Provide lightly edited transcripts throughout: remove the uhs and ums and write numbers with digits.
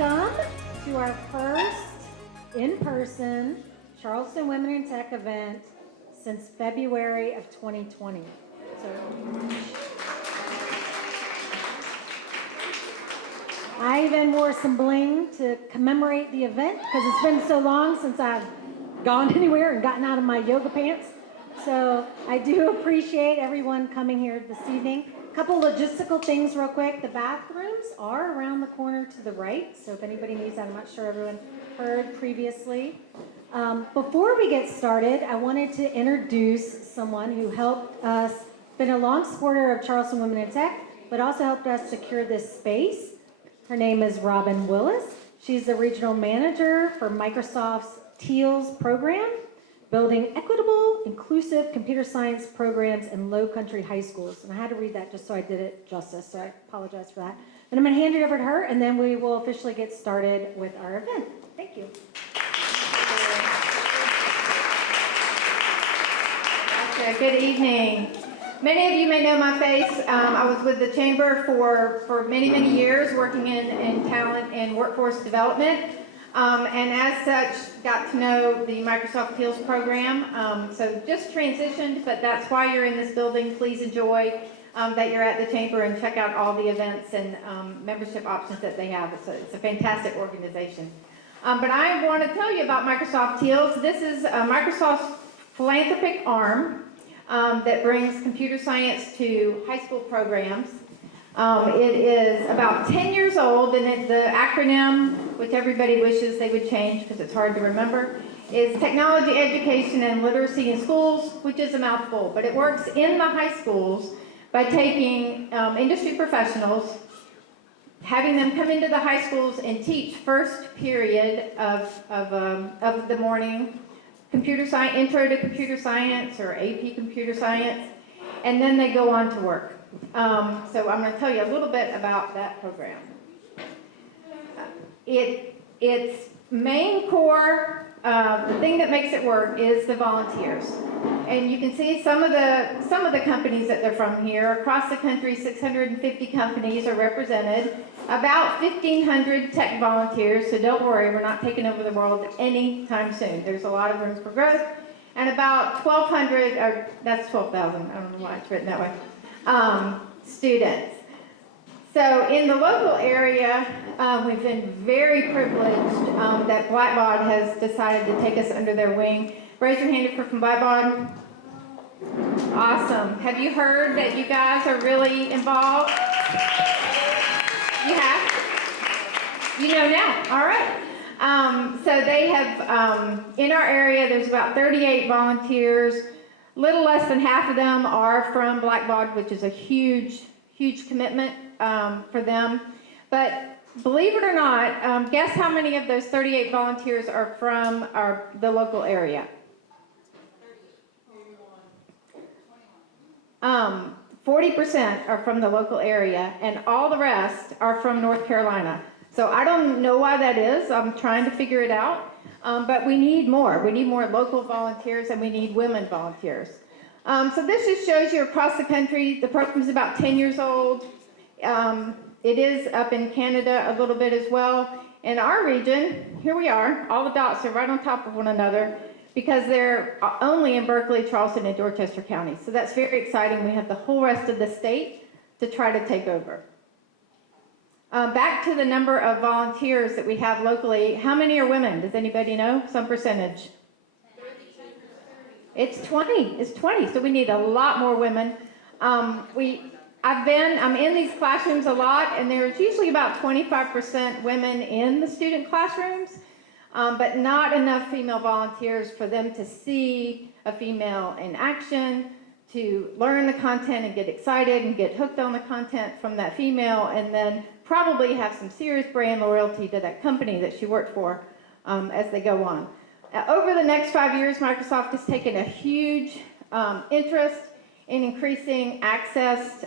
Welcome to our first in-person Charleston Women in Tech event since February of 2020. I even wore some bling to commemorate the event because it's been so long since I've gone anywhere and gotten out of my yoga pants. So I do appreciate everyone coming here this evening. A couple logistical things real quick. The bathrooms are around the corner to the right. So if anybody needs that, I'm not sure everyone heard previously. Before we get started, I wanted to introduce someone who helped us, been a long supporter of Charleston Women in Tech, but also helped us secure this space. Her name is Robin Willis. She's the regional manager for Microsoft's TEALS program, building equitable, inclusive computer science programs in low country high schools. And I had to read that just so I did it justice, so I apologize for that. And I'm going to hand it over to her, and then we will officially get started with our event. Thank you. Okay, good evening. Many of you may know my face. I was with the Chamber for many, many years, working in talent and workforce development. And as such, got to know the Microsoft TEALS program. So just transitioned, but that's why you're in this building. Please enjoy that you're at the Chamber and check out all the events and membership options that they have. It's a fantastic organization. But I want to tell you about Microsoft TEALS. This is Microsoft's philanthropic arm that brings computer science to high school programs. It is about 10 years old, and the acronym, which everybody wishes they would change because it's hard to remember, is Technology, Education, and Literacy in Schools, which is a mouthful. But it works in the high schools by taking industry professionals, having them come into the high schools and teach first period of the morning, computer science, intro to computer science or AP computer science, and then they go on to work. So I'm going to tell you a little bit about that program. Its main core, the thing that makes it work is the volunteers. And you can see some of the companies that they're from here. Across the country, 650 companies are represented. About 1,500 tech volunteers, so don't worry, we're not taking over the world anytime soon. There's a lot of room for growth. And about 1,200, or that's 12,000, I don't know why it's written that way, students. So in the local area, we've been very privileged that Blackbaud has decided to take us under their wing. Raise your hand if you're from Blackbaud. Awesome. Have you heard that you guys are really involved? You have? You know now. All right. So they have, in our area, there's about 38 volunteers. Little less than half of them are from Blackbaud, which is a huge, huge commitment for them. But believe it or not, guess how many of those 38 volunteers are from the local area? 40% are from the local area, and all the rest are from North Carolina. So I don't know why that is. I'm trying to figure it out. But we need more. We need more local volunteers, and we need women volunteers. So this just shows you across the country. The program is about 10 years old. It is up in Canada a little bit as well. In our region, here we are. All the dots are right on top of one another because they're only in Berkeley, Charleston, and Dorchester counties. So that's very exciting. We have the whole rest of the state to try to take over. Back to the number of volunteers that we have locally. How many are women? Does anybody know? Some percentage. It's 20. It's 20. So we need a lot more women. I'm in these classrooms a lot, and there's usually about 25% women in the student classrooms, but not enough female volunteers for them to see a female in action, to learn the content and get excited and get hooked on the content from that female, and then probably have some serious brand loyalty to that company that she worked for as they go on. Over the next 5 years, Microsoft has taken a huge interest in increasing access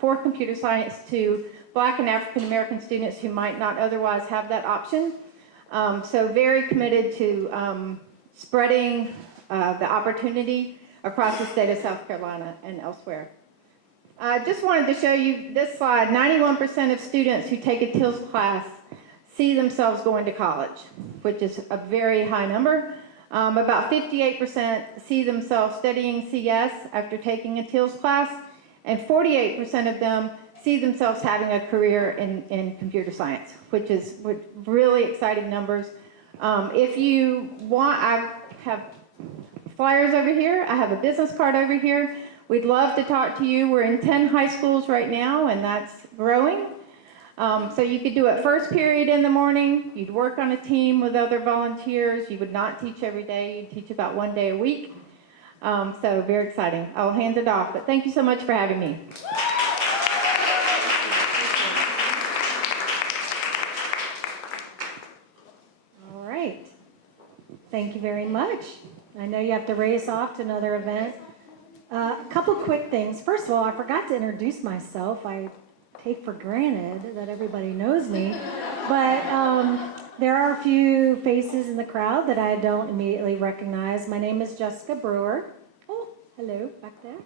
for computer science to Black and African American students who might not otherwise have that option. So very committed to spreading the opportunity across the state of South Carolina and elsewhere. I just wanted to show you this slide. 91% of students who take a TEALS class see themselves going to college, which is a very high number. About 58% see themselves studying CS after taking a TILS class, and 48% of them see themselves having a career in computer science, which is really exciting numbers. If you want, I have flyers over here. I have a business card over here. We'd love to talk to you. We're in 10 high schools right now, and that's growing. So you could do it first period in the morning. You'd work on a team with other volunteers. You would not teach every day. You'd teach about 1 day a week. So very exciting. I'll hand it off, but thank you so much for having me. All right. Thank you very much. I know you have to race off to another event. A couple quick things. First of all, I forgot to introduce myself. I take for granted that everybody knows me, but there are a few faces in the crowd that I don't immediately recognize. My name is Jessica Brewer. Oh, hello, back there.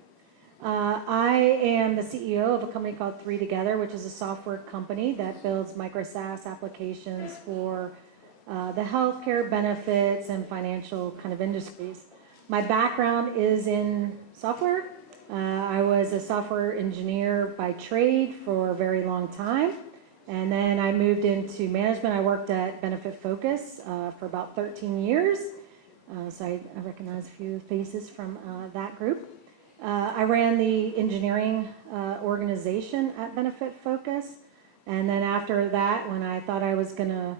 I am the CEO of a company called 3 Together, which is a software company that builds micro SaaS applications for the healthcare, benefits, and financial kind of industries. My background is in software. I was a software engineer by trade for a very long time, and then I moved into management. I worked at Benefit Focus for about 13 years, so I recognize a few faces from that group. I ran the engineering organization at Benefit Focus, and then after that, when I thought I was gonna,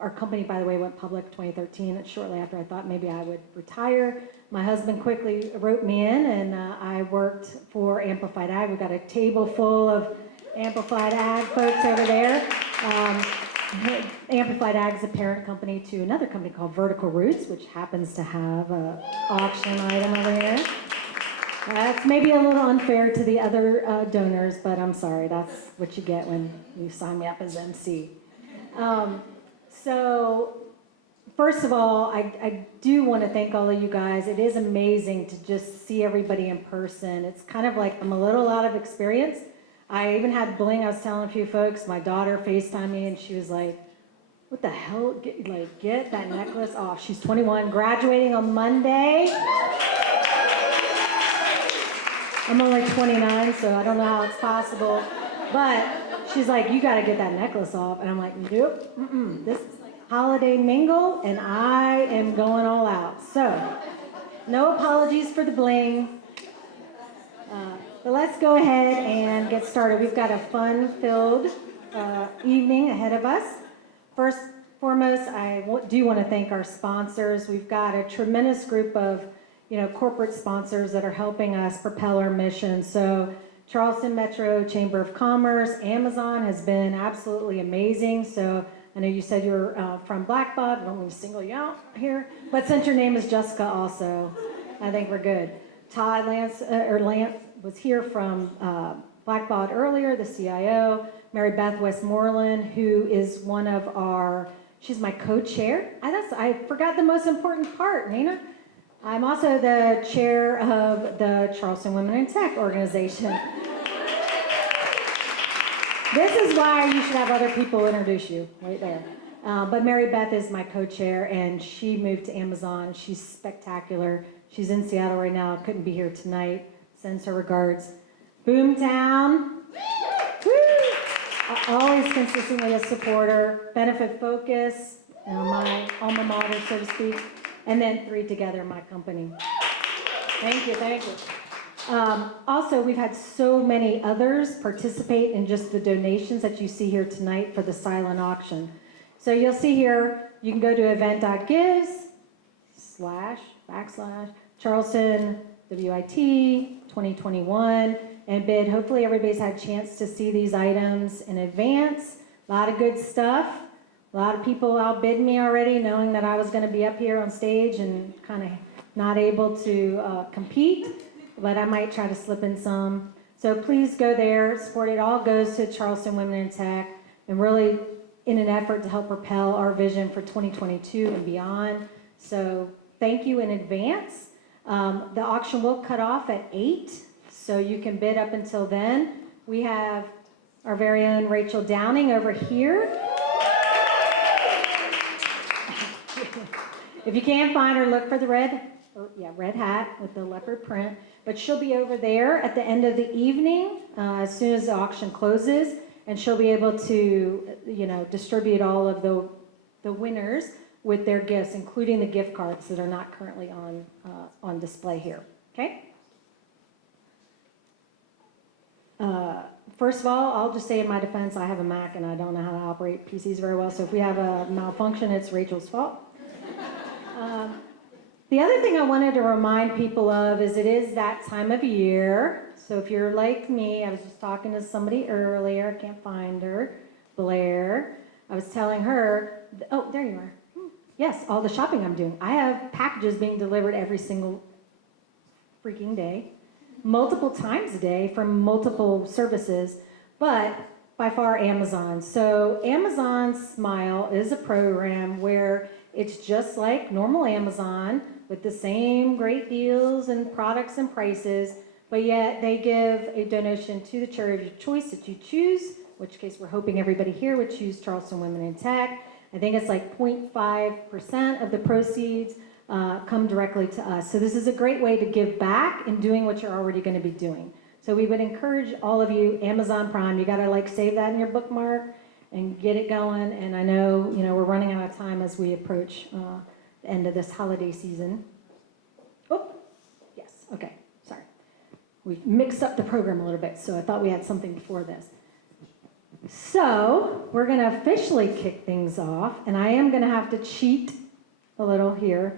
our company, by the way, went public 2013. Shortly after I thought maybe I would retire, my husband quickly wrote me in, and I worked for Amplified Ag. We've got a table full of Amplified Ag folks over there. Amplified Ag is a parent company to another company called Vertical Roots, which happens to have an auction item over here. That's maybe a little unfair to the other donors, but I'm sorry, that's what you get when you sign me up as MC. So, first of all, I do want to thank all of you guys. It is amazing to just see everybody in person. It's kind of like I'm a little out of experience. I even had bling. I was telling a few folks, my daughter FaceTimed me, and she was like, what the hell? Get that necklace off. She's 21, graduating on Monday. I'm only 29, so I don't know how it's possible. But she's like, you got to get that necklace off. And I'm like, nope, this is holiday mingle, and I am going all out. So, no apologies for the bling. But let's go ahead and get started. We've got a fun-filled evening ahead of us. First and foremost, I do want to thank our sponsors. We've got a tremendous group of corporate sponsors that are helping us propel our mission. So Charleston Metro Chamber of Commerce, Amazon has been absolutely amazing. So I know you said you're from Blackbaud. I don't want to single you out here, but since your name is Jessica also, I think we're good. Todd Lance was here from Blackbaud earlier, the CIO. Mary Beth Westmoreland, who is one of she's my co-chair. I forgot the most important part, Nina. I'm also the chair of the Charleston Women in Tech organization. This is why you should have other people introduce you, right there. But Mary Beth is my co-chair, and she moved to Amazon. She's spectacular. She's in Seattle right now. Couldn't be here tonight. Sends her regards. Boomtown. Woo! Always consistently a supporter. Benefit Focus, my alma mater, so to speak. And then 3 Together, my company. Thank you. Also, we've had so many others participate in just the donations that you see here tonight for the silent auction. So you'll see here, you can go to event.gives/Charleston WIT 2021 and bid. Hopefully everybody's had a chance to see these items in advance. A lot of good stuff. A lot of people outbid me already, knowing that I was going to be up here on stage and kind of not able to compete, but I might try to slip in some. So please go there, support it. It all goes to Charleston Women in Tech, and really in an effort to help propel our vision for 2022 and beyond. So thank you in advance. The auction will cut off at 8, so you can bid up until then. We have our very own Rachel Downing over here. If you can't find her, look for the red hat with the leopard print. But she'll be over there at the end of the evening, as soon as the auction closes, and she'll be able to, distribute all of the winners with their gifts, including the gift cards that are not currently on display here. Okay. First of all, I'll just say in my defense, I have a Mac and I don't know how to operate PCs very well. So if we have a malfunction, it's Rachel's fault. The other thing I wanted to remind people of is it is that time of year. So if you're like me, I was just talking to somebody earlier, I can't find her, Blair. I was telling her, oh, there you are. Yes, all the shopping I'm doing. I have packages being delivered every single freaking day, multiple times a day from multiple services, but by far Amazon. So Amazon Smile is a program where it's just like normal Amazon with the same great deals and products and prices, but yet they give a donation to the charity of your choice that you choose, in which case we're hoping everybody here would choose Charleston Women in Tech. I think it's like 0.5% of the proceeds come directly to us. So this is a great way to give back in doing what you're already going to be doing. So we would encourage all of you, Amazon Prime, you got to save that in your bookmark and get it going. And I know, we're running out of time as we approach the end of this holiday season. Oh, yes, okay, sorry. We mixed up the program a little bit, so I thought we had something before this. So we're going to officially kick things off, and I am going to have to cheat a little here,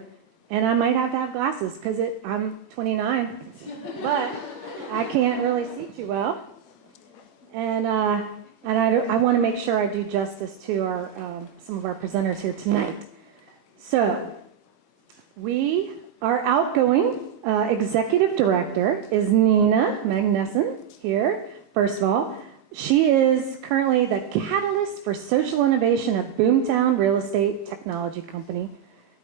and I might have to have glasses because I'm 29, but I can't really see too well, and I want to make sure I do justice to our some of our presenters here tonight. So our outgoing executive director is Nina Magnuson here. First of all, she is currently the catalyst for social innovation at Boomtown Real Estate Technology Company.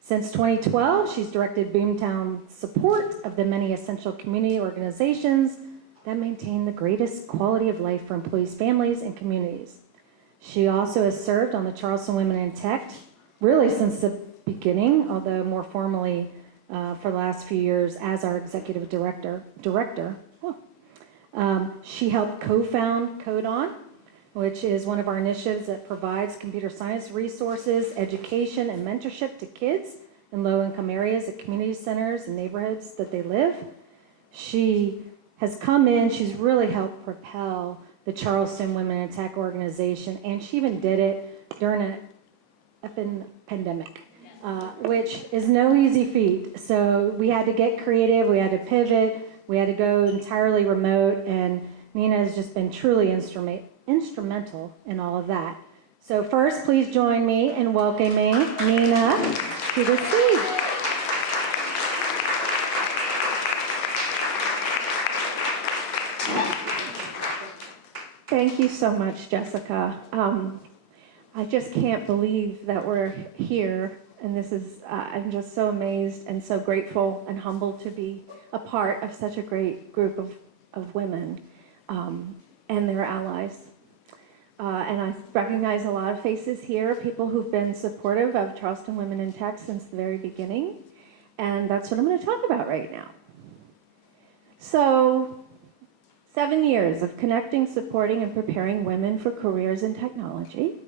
Since 2012, she's directed Boomtown's support of the many essential community organizations that maintain the greatest quality of life for employees, families, and communities. She also has served on the Charleston Women in Tech really since the beginning, although more formally for the last few years as our executive director. She helped co-found Code On, which is one of our initiatives that provides computer science resources, education, and mentorship to kids in low-income areas at community centers and neighborhoods that they live. She has come in, she's really helped propel the Charleston Women in Tech organization, and she even did it during a pandemic, which is no easy feat. So we had to get creative, we had to pivot, we had to go entirely remote, and Nina has just been truly instrumental in all of that. So first, please join me in welcoming Nina to the stage. Thank you so much, Jessica. I just can't believe that we're here, and this is, I'm just so amazed and so grateful and humbled to be a part of such a great group of women and their allies. And I recognize a lot of faces here, people who've been supportive of Charleston Women in Tech since the very beginning, and that's what I'm going to talk about right now. So, 7 years of connecting, supporting, and preparing women for careers in technology.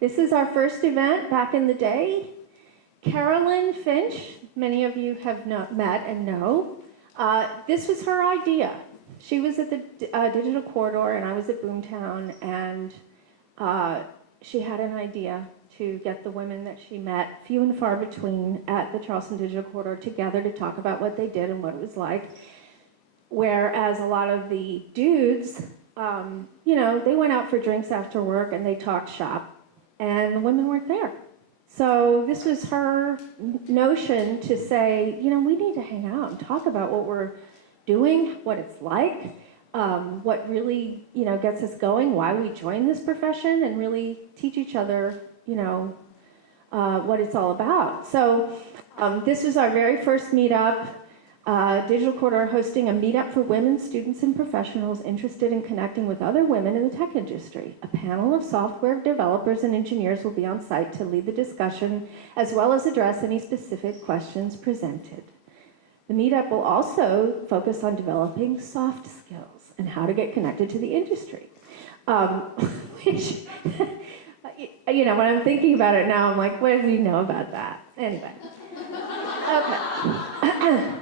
This is our first event back in the day. Carolyn Finch, many of you have met and know, this was her idea. She was at the Digital Corridor and I was at Boomtown, and she had an idea to get the women that she met, few and far between, at the Charleston Digital Corridor together to talk about what they did and what it was like. Whereas a lot of the dudes, they went out for drinks after work and they talked shop, and the women weren't there. So this was her notion to say, we need to hang out and talk about what we're doing, what it's like, what really, gets us going, why we joined this profession, and really teach each other, what it's all about. So this was our very first meetup. Digital Corridor hosting a meetup for women, students, and professionals interested in connecting with other women in the tech industry. A panel of software developers and engineers will be on site to lead the discussion, as well as address any specific questions presented. The meetup will also focus on developing soft skills and how to get connected to the industry. Which, you know, when I'm thinking about it now, I'm like, what do we know about that? Anyway. Okay.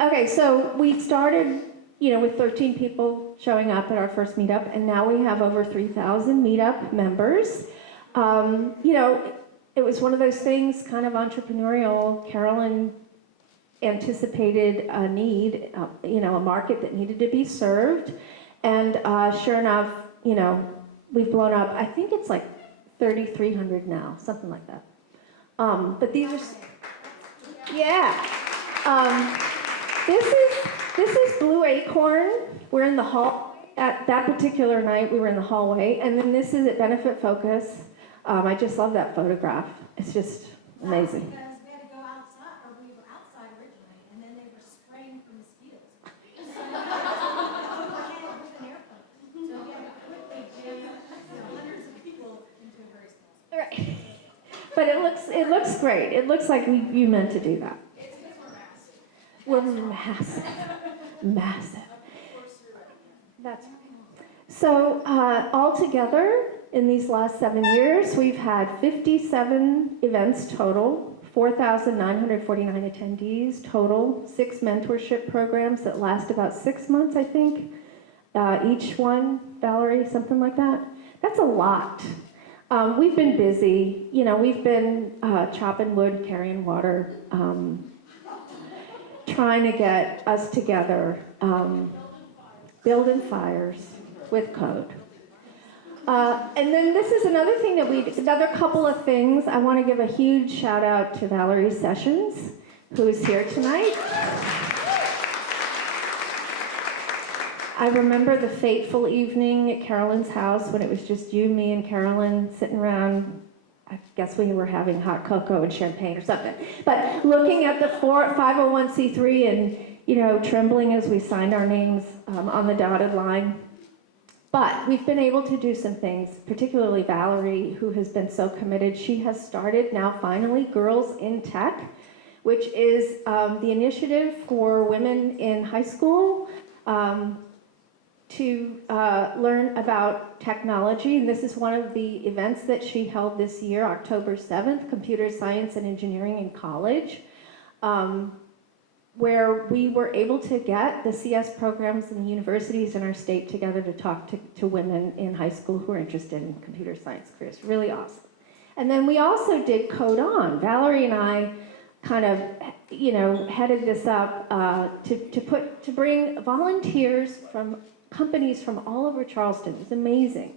Okay, so we started, you know, with 13 people showing up at our first meetup, and now we have over 3,000 meetup members. You know, it was one of those things, kind of entrepreneurial. Carolyn anticipated a need, you know, a market that needed to be served, and sure enough, you know, we've blown up. I think it's like 3,300 now, something like that. But these are, yeah. This is Blue Acorn. We're in the hall. At that particular night, we were in the hallway. And then this is at Benefit Focus. I just love that photograph. It's just amazing. Because we had to go outside, or we were outside originally, and then they were spraying for mosquitoes. So we had with an airplane. So we had to quickly jam hundreds of people into a very small space. Right. But it looks great. It looks like you meant to do that. We're massive. Massive. That's right. So altogether, in these last 7 years, we've had 57 events total, 4,949 attendees total, 6 mentorship programs that last about 6 months, I think. Each one, Valerie, something like that. That's a lot. We've been busy. You know, we've been chopping wood, carrying water, trying to get us together, building fires with code. And then this is another thing that another couple of things. I want to give a huge shout out to Valerie Sessions, who is here tonight. I remember the fateful evening at Carolyn's house when it was just you, me, and Carolyn sitting around. I guess we were having hot cocoa and champagne or something. But looking at the 501c3 and, you know, trembling as we signed our names on the dotted line. But we've been able to do some things, particularly Valerie, who has been so committed. She has started now finally Girls in Tech, which is the initiative for women in high school to learn about technology. And this is one of the events that she held this year, October 7th, Computer Science and Engineering in College, where we were able to get the CS programs and the universities in our state together to talk to women in high school who are interested in computer science careers. Really awesome. And then we also did Code On. Valerie and I kind of, you know, headed this up to bring volunteers from companies from all over Charleston. It's amazing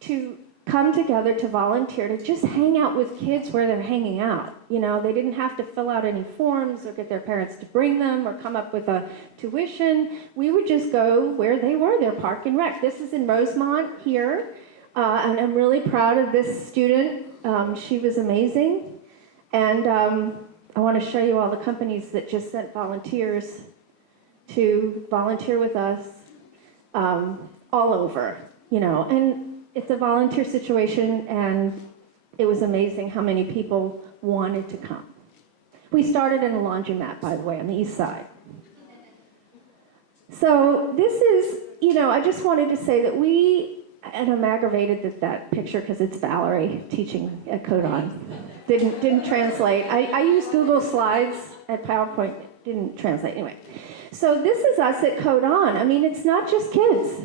to come together to volunteer to just hang out with kids where they're hanging out. You know, they didn't have to fill out any forms or get their parents to bring them or come up with a tuition. We would just go where they were, their park and rec. This is in Rosemont here, and I'm really proud of this student. She was amazing. And I want to show you all the companies that just sent volunteers to volunteer with us all over, you know. And it's a volunteer situation, and it was amazing how many people wanted to come. We started in a laundromat, by the way, on the east side. So this is, you know, I just wanted to say that and I'm aggravated that picture because it's Valerie teaching at Code On. Didn't translate. I used Google Slides at PowerPoint, didn't translate anyway. So this is us at Code On. I mean, it's not just kids.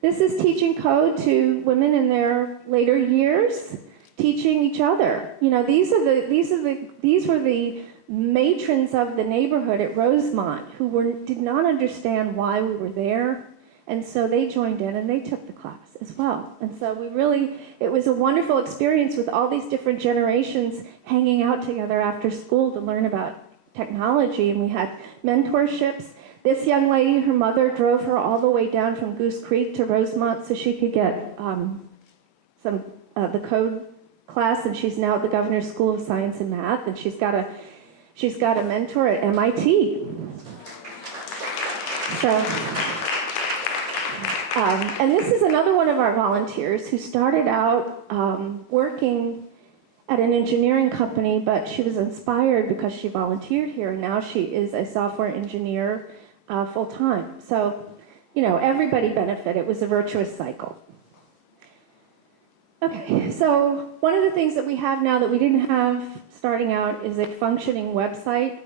This is teaching code to women in their later years, teaching each other. You know, these were the matrons of the neighborhood at Rosemont who did not understand why we were there, and so they joined in and they took the class as well. And so it was a wonderful experience with all these different generations hanging out together after school to learn about technology, and we had mentorships. This young lady, her mother drove her all the way down from Goose Creek to Rosemont so she could get the code class, and she's now at the Governor's School of Science and Math, and she's got a mentor at MIT. So, and this is another one of our volunteers who started out working at an engineering company, but she was inspired because she volunteered here, and now she is a software engineer full-time. So, you know, everybody benefited. It was a virtuous cycle. Okay, so one of the things that we have now that we didn't have starting out is a functioning website.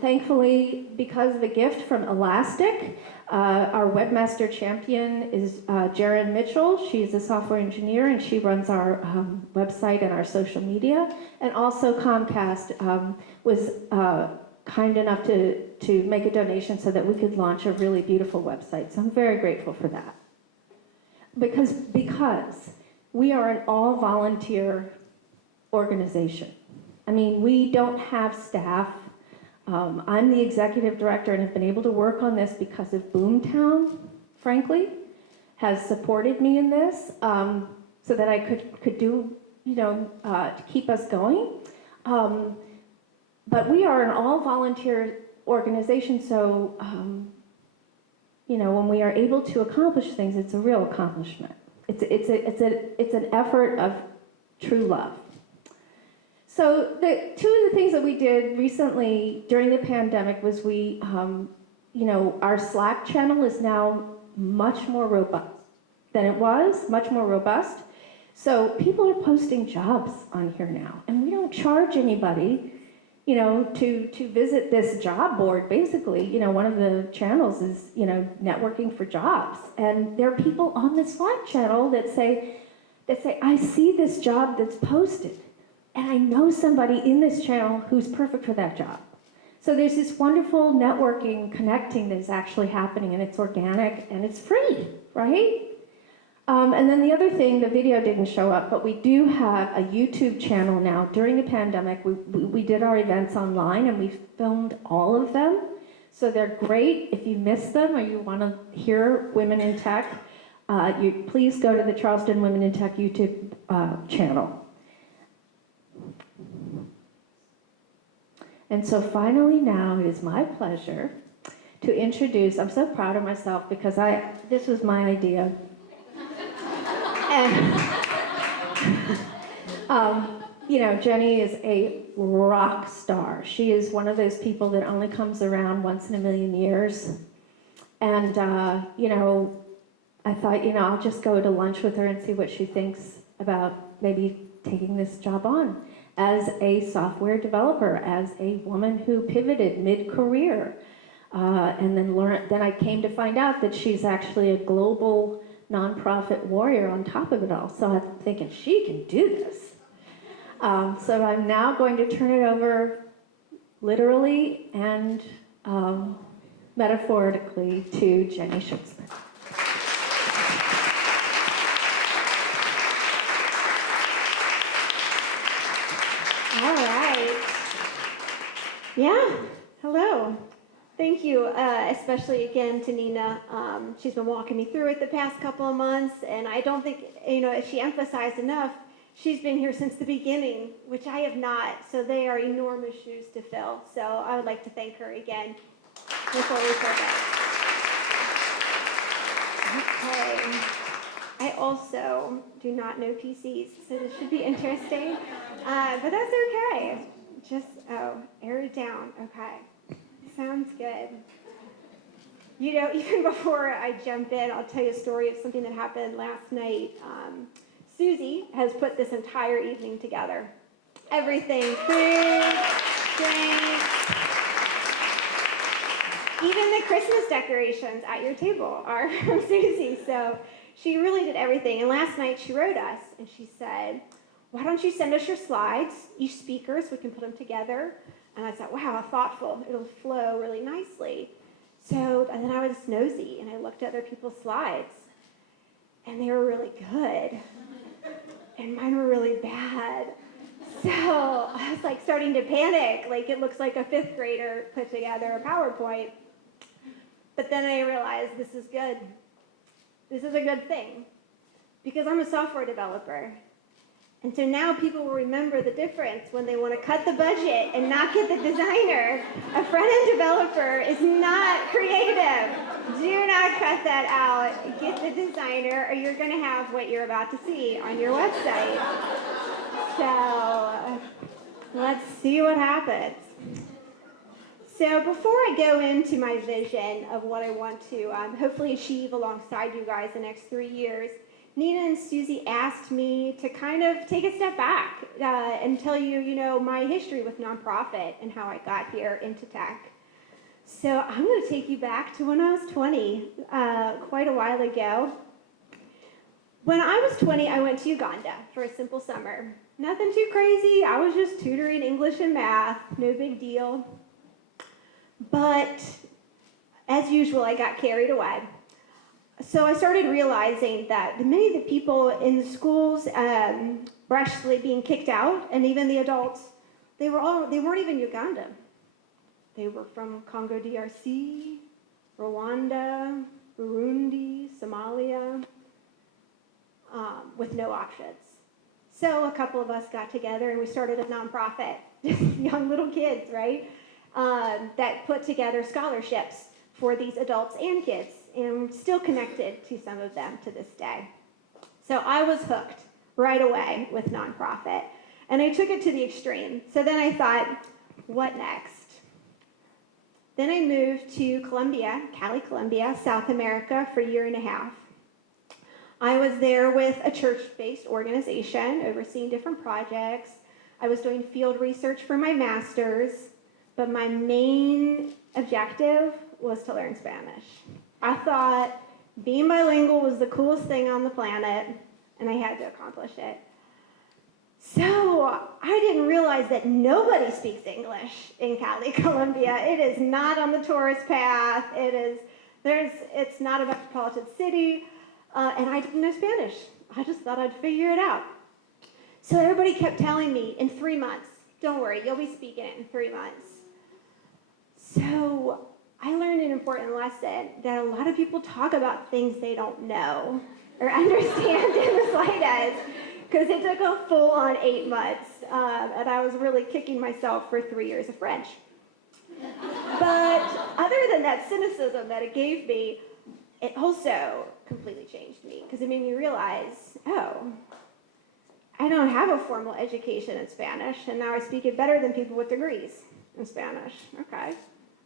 Thankfully, because of a gift from Elastic, our webmaster champion is Jaren Mitchell. She's a software engineer, and she runs our website and our social media. And also Comcast was kind enough to make a donation so that we could launch a really beautiful website. So I'm very grateful for that. Because we are an all-volunteer organization. I mean, we don't have staff. I'm the executive director and have been able to work on this because of Boomtown, frankly, has supported me in this so that I could do, you know, to keep us going. But we are an all-volunteer organization, so, you know, when we are able to accomplish things, it's a real accomplishment. It's an effort of true love. So two of the things that we did recently during the pandemic was we, you know, our Slack channel is now much more robust than it was, much more robust. So people are posting jobs on here now, and we don't charge anybody, you know, to visit this job board. Basically, you know, one of the channels is, you know, networking for jobs, and there are people on the Slack channel that say, I see this job that's posted, and I know somebody in this channel who's perfect for that job. So there's this wonderful networking, connecting that is actually happening, and it's organic and it's free, right? And then the other thing, the video didn't show up, but we do have a YouTube channel now. During the pandemic, we did our events online, and we filmed all of them. So they're great. If you missed them or you want to hear Women in Tech, please go to the Charleston Women in Tech YouTube channel. And so finally now it is my pleasure to introduce, I'm so proud of myself because this was my idea. And, you know, Jenny is a rock star. She is one of those people that only comes around once in a million years. And, you know, I thought, you know, I'll just go to lunch with her and see what she thinks about maybe taking this job on as a software developer, as a woman who pivoted mid-career. And then I came to find out that she's actually a global nonprofit warrior on top of it all. So I'm thinking, she can do this. So I'm now going to turn it over literally and metaphorically to Jenny CHSWIT. All right. Yeah, hello. Thank you, especially again to Nina. She's been walking me through it the past couple of months, and I don't think, you know, as she emphasized enough, she's been here since the beginning, which I have not, so they are enormous shoes to fill. So I would like to thank her again before we start that. Okay. I also do not know PCs, so this should be interesting, but that's okay. Just, air it down, okay. Sounds good. You know, even before I jump in, I'll tell you a story of something that happened last night. Susie has put this entire evening together. Everything, food, drinks, even the Christmas decorations at your table are from Susie. So she really did everything. And last night she wrote us and she said, why don't you send us your slides, each speaker, so we can put them together. And I thought, wow, how thoughtful. It'll flow really nicely. So, and then I was nosy, and I looked at other people's slides, and they were really good. And mine were really bad. So I was like starting to panic, like it looks like a fifth grader put together a PowerPoint. But then I realized this is good. This is a good thing. Because I'm a software developer. And so now people will remember the difference when they want to cut the budget and not get the designer. A front-end developer is not creative. Do not cut that out. Get the designer or you're going to have what you're about to see on your website. So let's see what happens. So before I go into my vision of what I want to hopefully achieve alongside you guys the next 3 years, Nina and Susie asked me to kind of take a step back and tell you, my history with nonprofit and how I got here into tech. So I'm going to take you back to when I was 20, quite a while ago. When I was 20, I went to Uganda for a simple summer. Nothing too crazy. I was just tutoring English and math. No big deal. But as usual, I got carried away. So I started realizing that many of the people in the schools were actually being kicked out, and even the adults, they weren't even Uganda. They were from Congo DRC, Rwanda, Burundi, Somalia, with no options. So a couple of us got together and we started a nonprofit, just young little kids, right, that put together scholarships for these adults and kids, and I'm still connected to some of them to this day. So I was hooked right away with nonprofit, and I took it to the extreme. So then I thought, what next? Then I moved to Colombia, Cali, Colombia, South America for a year and a half. I was there with a church-based organization, overseeing different projects. I was doing field research for my master's, but my main objective was to learn Spanish. I thought being bilingual was the coolest thing on the planet, and I had to accomplish it. So I didn't realize that nobody speaks English in Cali, Colombia. It is not on the tourist path. It's not a metropolitan city, and I didn't know Spanish. I just thought I'd figure it out. So everybody kept telling me, in 3 months, don't worry, you'll be speaking it in 3 months. So I learned an important lesson that a lot of people talk about things they don't know or understand in the slightest, because it took a full-on 8 months, and I was really kicking myself for 3 years of French. But other than that cynicism that it gave me, it also completely changed me, because it made me realize, I don't have a formal education in Spanish, and now I speak it better than people with degrees in Spanish. Okay.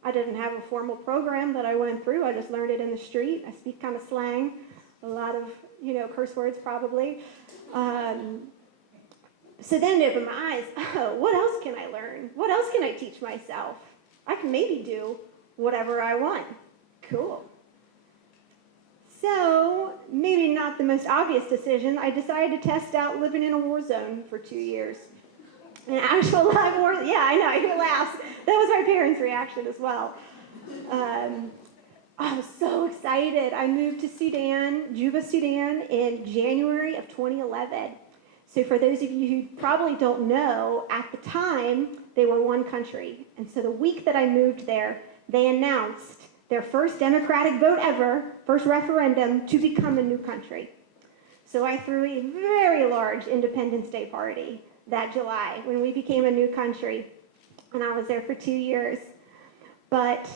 I didn't have a formal program that I went through. I just learned it in the street. I speak kind of slang, a lot of, curse words probably. So then it opened my eyes. What else can I learn? What else can I teach myself? I can maybe do whatever I want. Cool. So, maybe not the most obvious decision, I decided to test out living in a war zone for 2 years. An actual live war, yeah, I know, you laugh. That was my parents' reaction as well. I was so excited. I moved to Sudan, Juba, Sudan, in January of 2011. So for those of you who probably don't know, at the time, they were one country. And so the week that I moved there, they announced their first democratic vote ever, first referendum, to become a new country. So I threw a very large Independence Day party that July when we became a new country, and I was there for 2 years. But,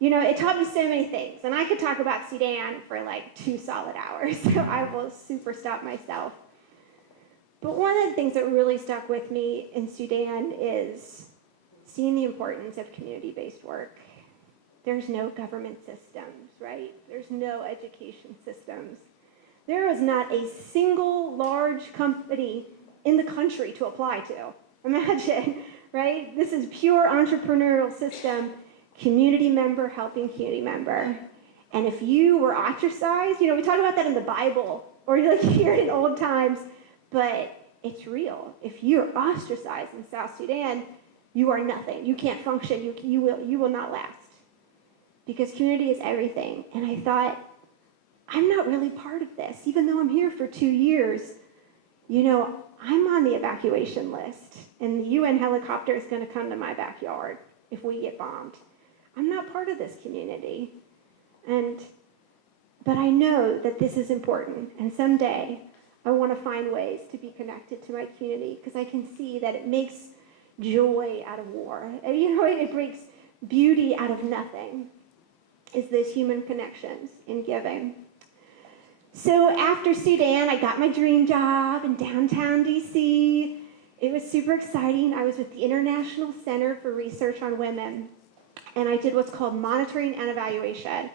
it taught me so many things, and I could talk about Sudan for like 2 solid hours, so I will super stop myself. But one of the things that really stuck with me in Sudan is seeing the importance of community-based work. There's no government systems, right? There's no education systems. There was not a single large company in the country to apply to. Imagine, right? This is pure entrepreneurial system, community member helping community member. And if you were ostracized, we talk about that in the Bible, or you hear it in old times, but it's real. If you're ostracized in South Sudan, you are nothing. You can't function. You will not last. Because community is everything. And I thought, I'm not really part of this. Even though I'm here for 2 years, I'm on the evacuation list. And the UN helicopter is going to come to my backyard if we get bombed. I'm not part of this community. But I know that this is important. And someday, I want to find ways to be connected to my community because I can see that it makes joy out of war. And, it breaks beauty out of nothing, is those human connections in giving. So after Sudan, I got my dream job in downtown DC. It was super exciting. I was with the International Center for Research on Women, and I did what's called monitoring and evaluation.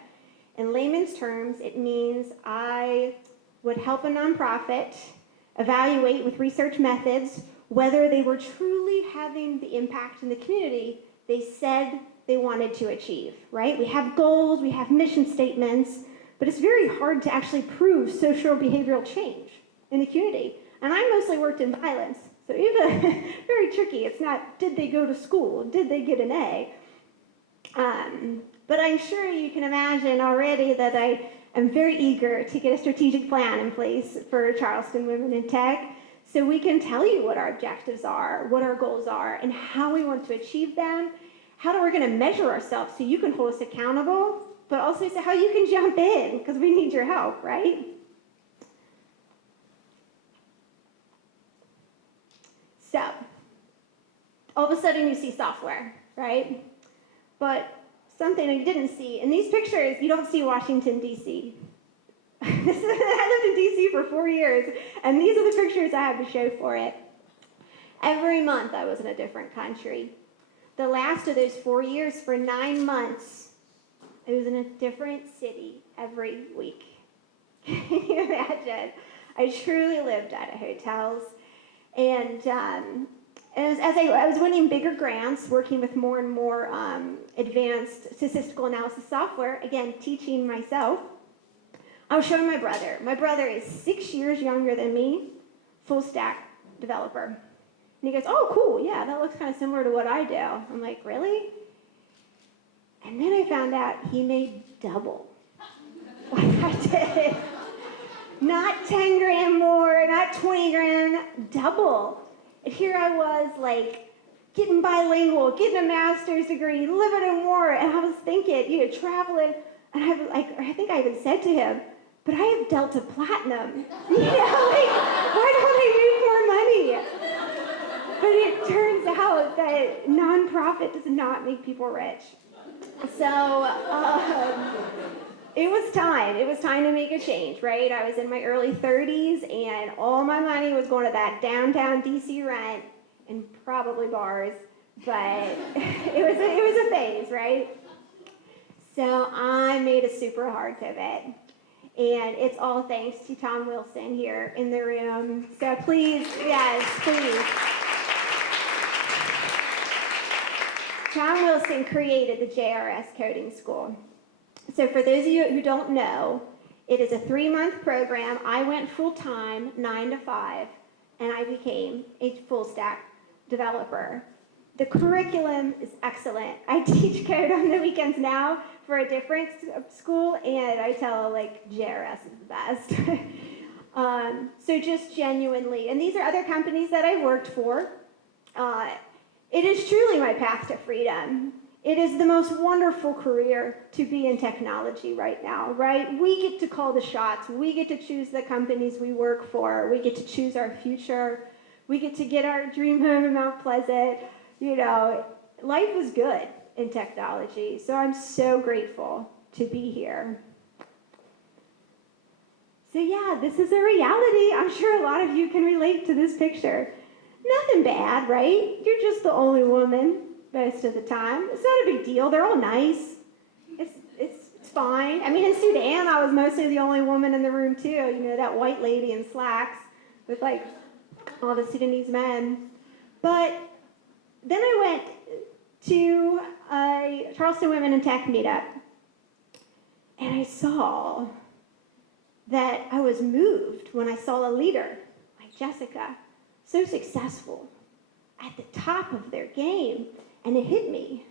In layman's terms, it means I would help a nonprofit evaluate with research methods whether they were truly having the impact in the community they said they wanted to achieve, right? We have goals, we have mission statements, but it's very hard to actually prove social behavioral change in the community. And I mostly worked in violence, so it's very tricky. It's not, did they go to school? Did they get an A? But I'm sure you can imagine already that I am very eager to get a strategic plan in place for Charleston Women in Tech so we can tell you what our objectives are, what our goals are, and how we want to achieve them, how we're going to measure ourselves so you can hold us accountable, but also so how you can jump in because we need your help, right? So, all of a sudden you see software, right? But something you didn't see. In these pictures, you don't see Washington, D.C. I lived in D.C. for 4 years, and these are the pictures I have to show for it. Every month I was in a different country. The last of those 4 years, for 9 months, I was in a different city every week. Can you imagine? I truly lived out of hotels. And as I was winning bigger grants, working with more and more advanced statistical analysis software, again, teaching myself, I was showing my brother. My brother is 6 years younger than me, full stack developer. And he goes, oh, cool, yeah, that looks kind of similar to what I do. I'm like, really? And then I found out he made double what I did. Not 10 grand more, not 20 grand, double. And here I was, like, getting bilingual, getting a master's degree, living in war, and I was thinking, traveling, and I think I even said to him, but I have Delta Platinum. Why don't I make more money? But it turns out that nonprofit does not make people rich. So it was time. It was time to make a change, right? I was in my early 30s, and all my money was going to that downtown DC rent and probably bars, but it was a phase, right? So I made a super hard pivot, and it's all thanks to Tom Wilson here in the room. So please, yes, please. Tom Wilson created the JRS Coding School. So for those of you who don't know, it is a 3-month program. I went full-time, 9 to 5, and I became a full-stack developer. The curriculum is excellent. I teach code on the weekends now for a different school, and I tell, JRS is the best. So just genuinely, and these are other companies that I've worked for. It is truly my path to freedom. It is the most wonderful career to be in technology right now, right? We get to call the shots. We get to choose the companies we work for. We get to choose our future. We get to get our dream home in Mount Pleasant. Life is good in technology, so I'm so grateful to be here. So yeah, this is a reality. I'm sure a lot of you can relate to this picture. Nothing bad, right? You're just the only woman most of the time. It's not a big deal. They're all nice. It's fine. I mean, in Sudan, I was mostly the only woman in the room too. That white lady in slacks with all the Sudanese men. But then I went to a Charleston Women in Tech meetup, and I saw that I was moved when I saw a leader like Jessica, so successful, at the top of their game, and it hit me.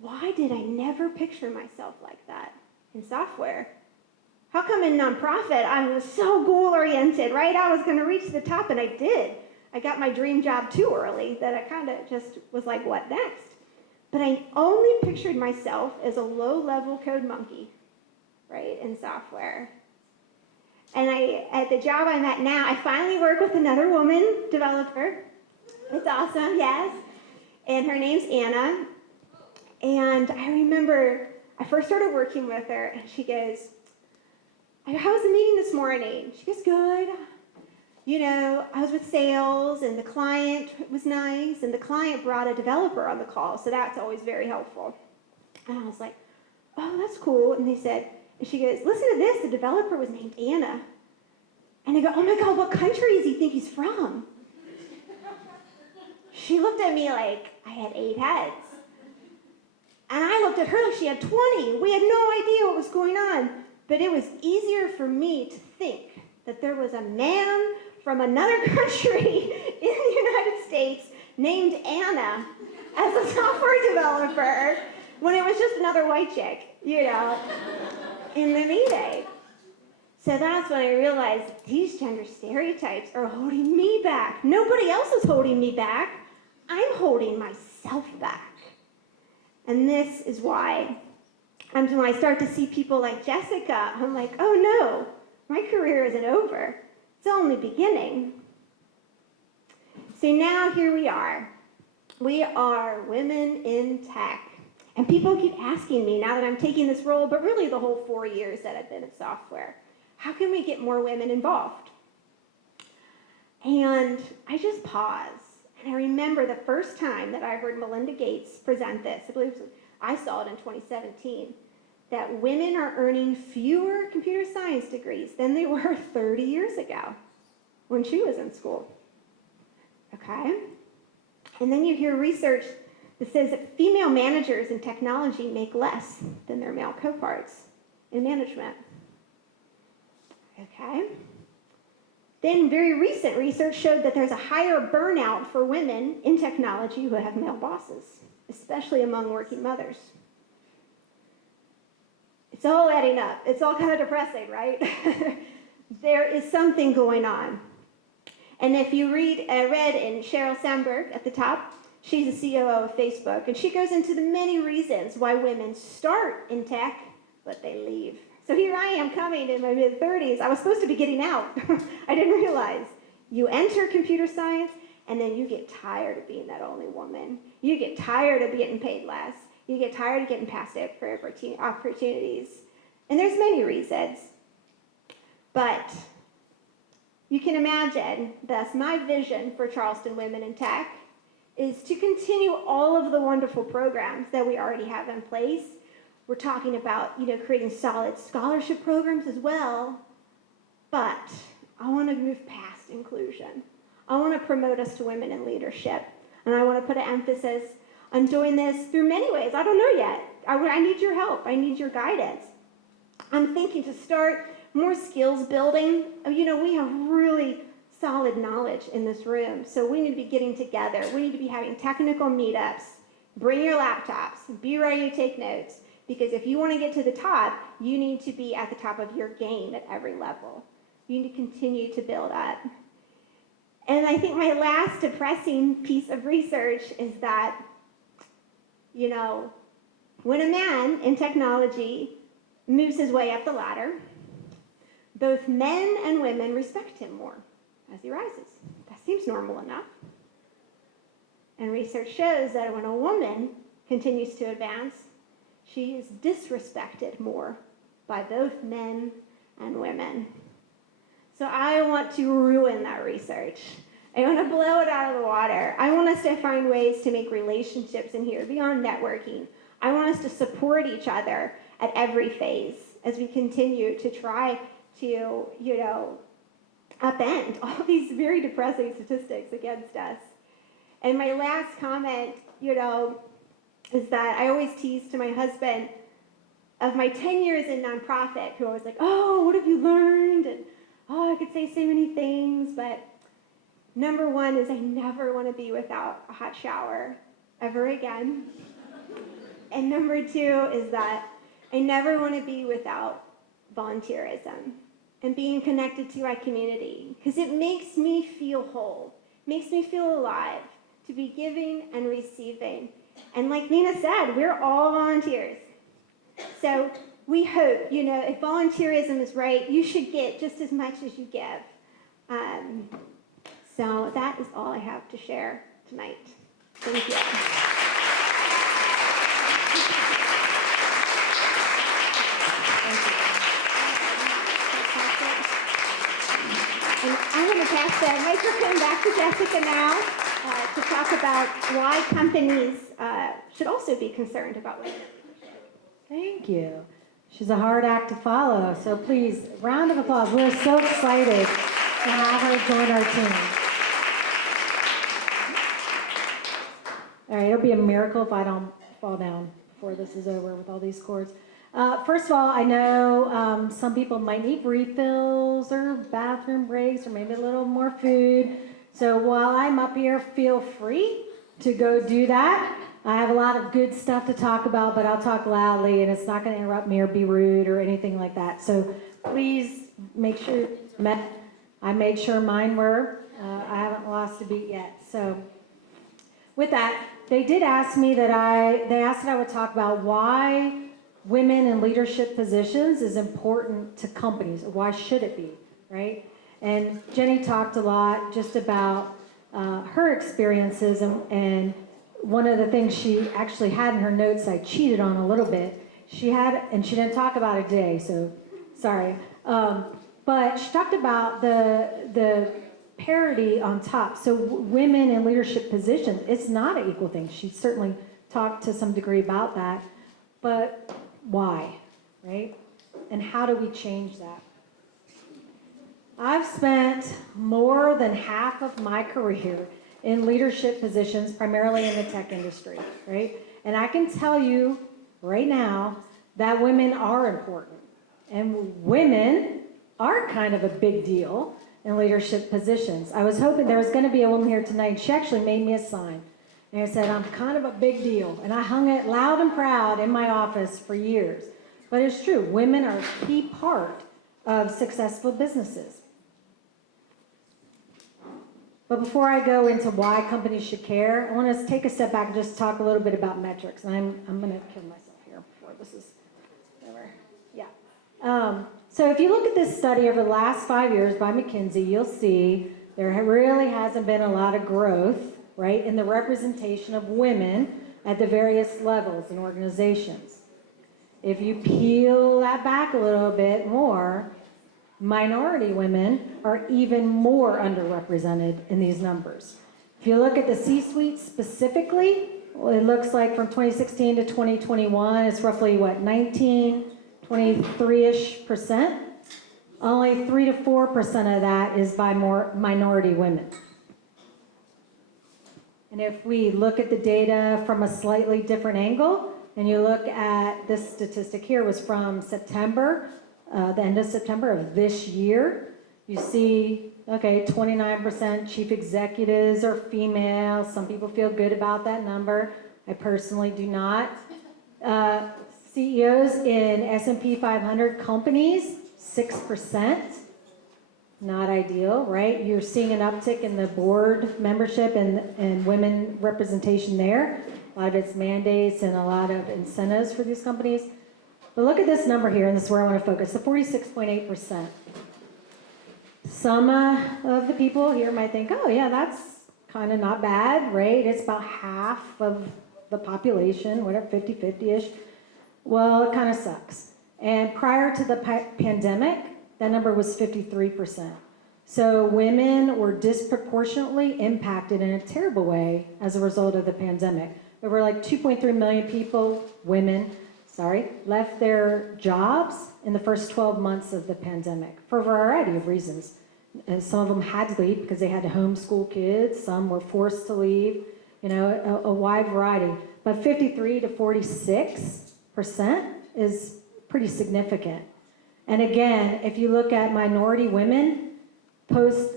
Why did I never picture myself like that in software? How come in nonprofit I was so goal-oriented, right? I was going to reach the top, and I did. I got my dream job too early that I kind of just was like, what next? But I only pictured myself as a low-level code monkey, right, in software. And at the job I'm at now, I finally work with another woman developer. It's awesome, yes. And her name's Anna. And I remember I first started working with her, and she goes, "How was the meeting this morning?" She goes, "Good. You know, I was with sales, and the client was nice, and the client brought a developer on the call, so that's always very helpful." And I was like, "Oh, that's cool." And she goes, "Listen to this, the developer was named Anna." And I go, "Oh my God, what country does he think he's from?" She looked at me like I had 8 heads. And I looked at her like she had 20. We had no idea what was going on. But it was easier for me to think that there was a man from another country in the United States named Anna as a software developer when it was just another white chick, you know, in the meeting. So that's when I realized these gender stereotypes are holding me back. Nobody else is holding me back. I'm holding myself back. And this is why when I start to see people like Jessica, I'm like, oh no, my career isn't over. It's only beginning. So now here we are. We are women in tech. And people keep asking me now that I'm taking this role, but really the whole 4 years that I've been in software, how can we get more women involved? And I just pause. And I remember the first time that I heard Melinda Gates present this, I saw it in 2017, that women are earning fewer computer science degrees than they were 30 years ago when she was in school. Okay? And then you hear research that says that female managers in technology make less than their male counterparts in management. Okay? Then very recent research showed that there's a higher burnout for women in technology who have male bosses, especially among working mothers. It's all adding up. It's all kind of depressing, right? There is something going on. And if you read in Sheryl Sandberg at the top, she's the COO of Facebook, and she goes into the many reasons why women start in tech, but they leave. So here I am coming in my mid-30s. I was supposed to be getting out. I didn't realize. You enter computer science, and then you get tired of being that only woman. You get tired of getting paid less. You get tired of getting passed up for opportunities. And there's many reasons. But you can imagine, thus, my vision for Charleston Women in Tech is to continue all of the wonderful programs that we already have in place. We're talking about, creating solid scholarship programs as well. But I want to move past inclusion. I want to promote us to women in leadership. And I want to put an emphasis on doing this through many ways. I don't know yet. I need your help. I need your guidance. I'm thinking to start more skills building. We have really solid knowledge in this room. So we need to be getting together. We need to be having technical meetups. Bring your laptops. Be ready to take notes. Because if you want to get to the top, you need to be at the top of your game at every level. You need to continue to build up. And I think my last depressing piece of research is that, when a man in technology moves his way up the ladder, both men and women respect him more as he rises. That seems normal enough. And research shows that when a woman continues to advance, she is disrespected more by both men and women. So I want to ruin that research. I want to blow it out of the water. I want us to find ways to make relationships in here beyond networking. I want us to support each other at every phase as we continue to try to, upend all these very depressing statistics against us. And my last comment, is that I always tease to my husband of my 10 years in nonprofit, who I was like, oh, what have you learned? And, oh, I could say so many things, but number one is I never want to be without a hot shower ever again. And number two is that I never want to be without volunteerism and being connected to my community, because it makes me feel whole, makes me feel alive to be giving and receiving. And like Nina said, we're all volunteers. So we hope, if volunteerism is right, you should get just as much as you give. So that is all I have to share tonight. Thank you. And I'm going to pass the microphone back to Jessica now to talk about why companies should also be concerned about women. Thank you. She's a hard act to follow, so please, round of applause. We're so excited to have her join our team. All right, it'll be a miracle if I don't fall down before this is over with all these cords. First of all, I know some people might need refills or bathroom breaks or maybe a little more food. So while I'm up here, feel free to go do that. I have a lot of good stuff to talk about, but I'll talk loudly and it's not going to interrupt me or be rude or anything like that. So please make sure I made sure mine were. I haven't lost a beat yet. So with that, they did ask me they asked that I would talk about why women in leadership positions is important to companies. Why should it be, right? And Jenny talked a lot just about her experiences, and one of the things she actually had in her notes I cheated on a little bit. She didn't talk about it today, so sorry. But she talked about the parity on top. So women in leadership positions, it's not an equal thing. She certainly talked to some degree about that, but why, right? And how do we change that? I've spent more than half of my career in leadership positions, primarily in the tech industry, right? And I can tell you right now that women are important. And women are kind of a big deal in leadership positions. I was hoping there was going to be a woman here tonight. She actually made me a sign. And it said, I'm kind of a big deal. And I hung it loud and proud in my office for years. But it's true. Women are a key part of successful businesses. But before I go into why companies should care, I want to take a step back and just talk a little bit about metrics. And I'm going to kill myself here before this is over. Yeah. So if you look at this study over the last 5 years by McKinsey, you'll see there really hasn't been a lot of growth, right, in the representation of women at the various levels in organizations. If you peel that back a little bit more, minority women are even more underrepresented in these numbers. If you look at the C-suite specifically, well, it looks like from 2016 to 2021, it's roughly, 23-ish%. Only 3 to 4% of that is by more minority women. And if we look at the data from a slightly different angle, and you look at this statistic here was from September, the end of September of this year, you see, okay, 29% chief executives are female. Some people feel good about that number. I personally do not. CEOs in S&P 500 companies, 6%. Not ideal, right? You're seeing an uptick in the board membership and women representation there. A lot of it's mandates and a lot of incentives for these companies. But look at this number here, and this is where I want to focus, the 46.8%. Some of the people here might think, oh yeah, that's kind of not bad, right? It's about half of the population, whatever, 50-50-ish. Well, it kind of sucks. And prior to the pandemic, that number was 53%. So women were disproportionately impacted in a terrible way as a result of the pandemic. There were like 2.3 million people, left their jobs in the first 12 months of the pandemic for a variety of reasons. And some of them had to leave because they had to homeschool kids. Some were forced to leave, a wide variety. But 53 to 46% is pretty significant. And again, if you look at minority women,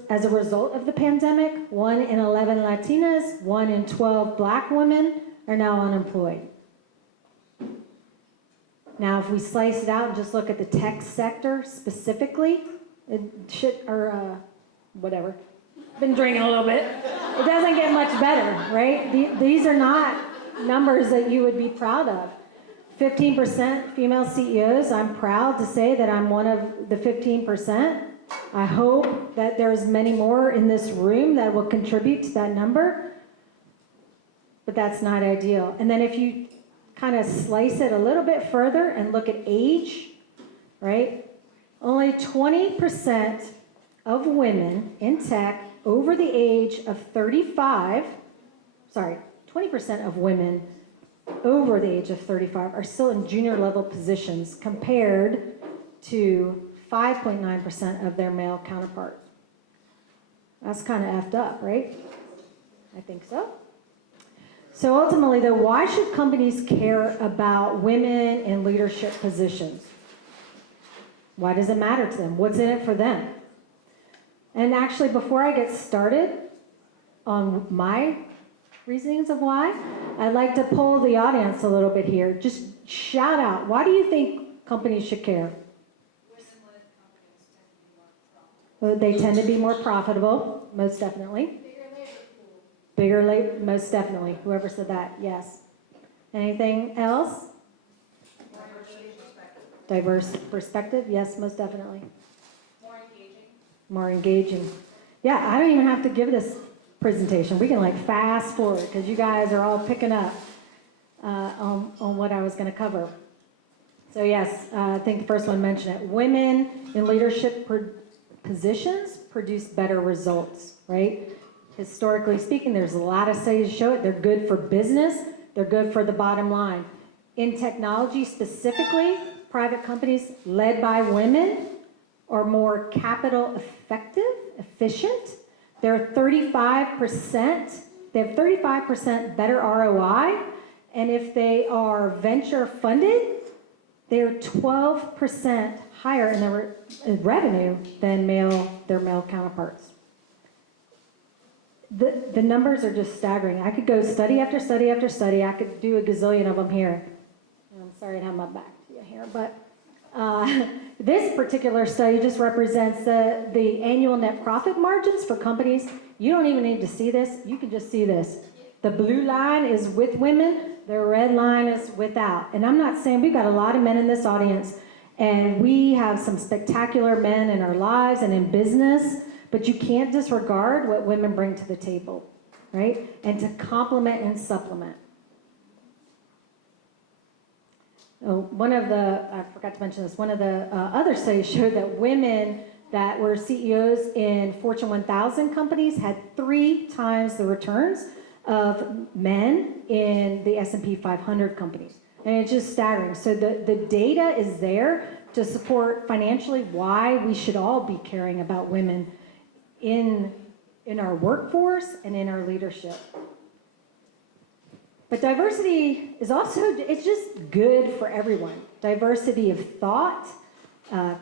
as a result of the pandemic, 1 in 11 Latinas, 1 in 12 Black women are now unemployed. Now, if we slice it out and just look at the tech sector specifically, whatever, been drinking a little bit, it doesn't get much better, right? These are not numbers that you would be proud of. 15% female CEOs. I'm proud to say that I'm one of the 15%. I hope that there's many more in this room that will contribute to that number, but that's not ideal. And then if you kind of slice it a little bit further and look at age, right? Only 20% of women in tech over the age of 35, 20% of women over the age of 35 are still in junior level positions compared to 5.9% of their male counterparts. That's kind of effed up, right? I think so. So ultimately, though, why should companies care about women in leadership positions? Why does it matter to them? What's in it for them? And actually, before I get started on my reasonings of why, I'd like to poll the audience a little bit here. Just shout out, why do you think companies should care? Well, they tend to be more profitable, most definitely. Bigger labor, most definitely. Whoever said that, yes. Anything else? Diverse perspective, yes, most definitely. More engaging. Yeah, I don't even have to give this presentation. We can like fast forward because you guys are all picking up on what I was going to cover. So yes, I think the first one mentioned it. Women in leadership positions produce better results, right? Historically speaking, there's a lot of studies to show it. They're good for business. They're good for the bottom line. In technology specifically, private companies led by women are more capital effective, efficient. They're 35%, they have 35% better ROI. And if they are venture funded, they're 12% higher in their revenue than their male counterparts. The numbers are just staggering. I could go study after study after study. I could do a gazillion of them here. I'm sorry to have my back to you here, but this particular study just represents the annual net profit margins for companies. You don't even need to see this. You can just see this. The blue line is with women. The red line is without. And I'm not saying, we've got a lot of men in this audience, and we have some spectacular men in our lives and in business, but you can't disregard what women bring to the table, right? And to complement and supplement. I forgot to mention this, one of the other studies showed that women that were CEOs in Fortune 1000 companies had 3 times the returns of men in the S&P 500 companies. And it's just staggering. So the data is there to support financially why we should all be caring about women in our workforce and in our leadership. But diversity is also, it's just good for everyone. Diversity of thought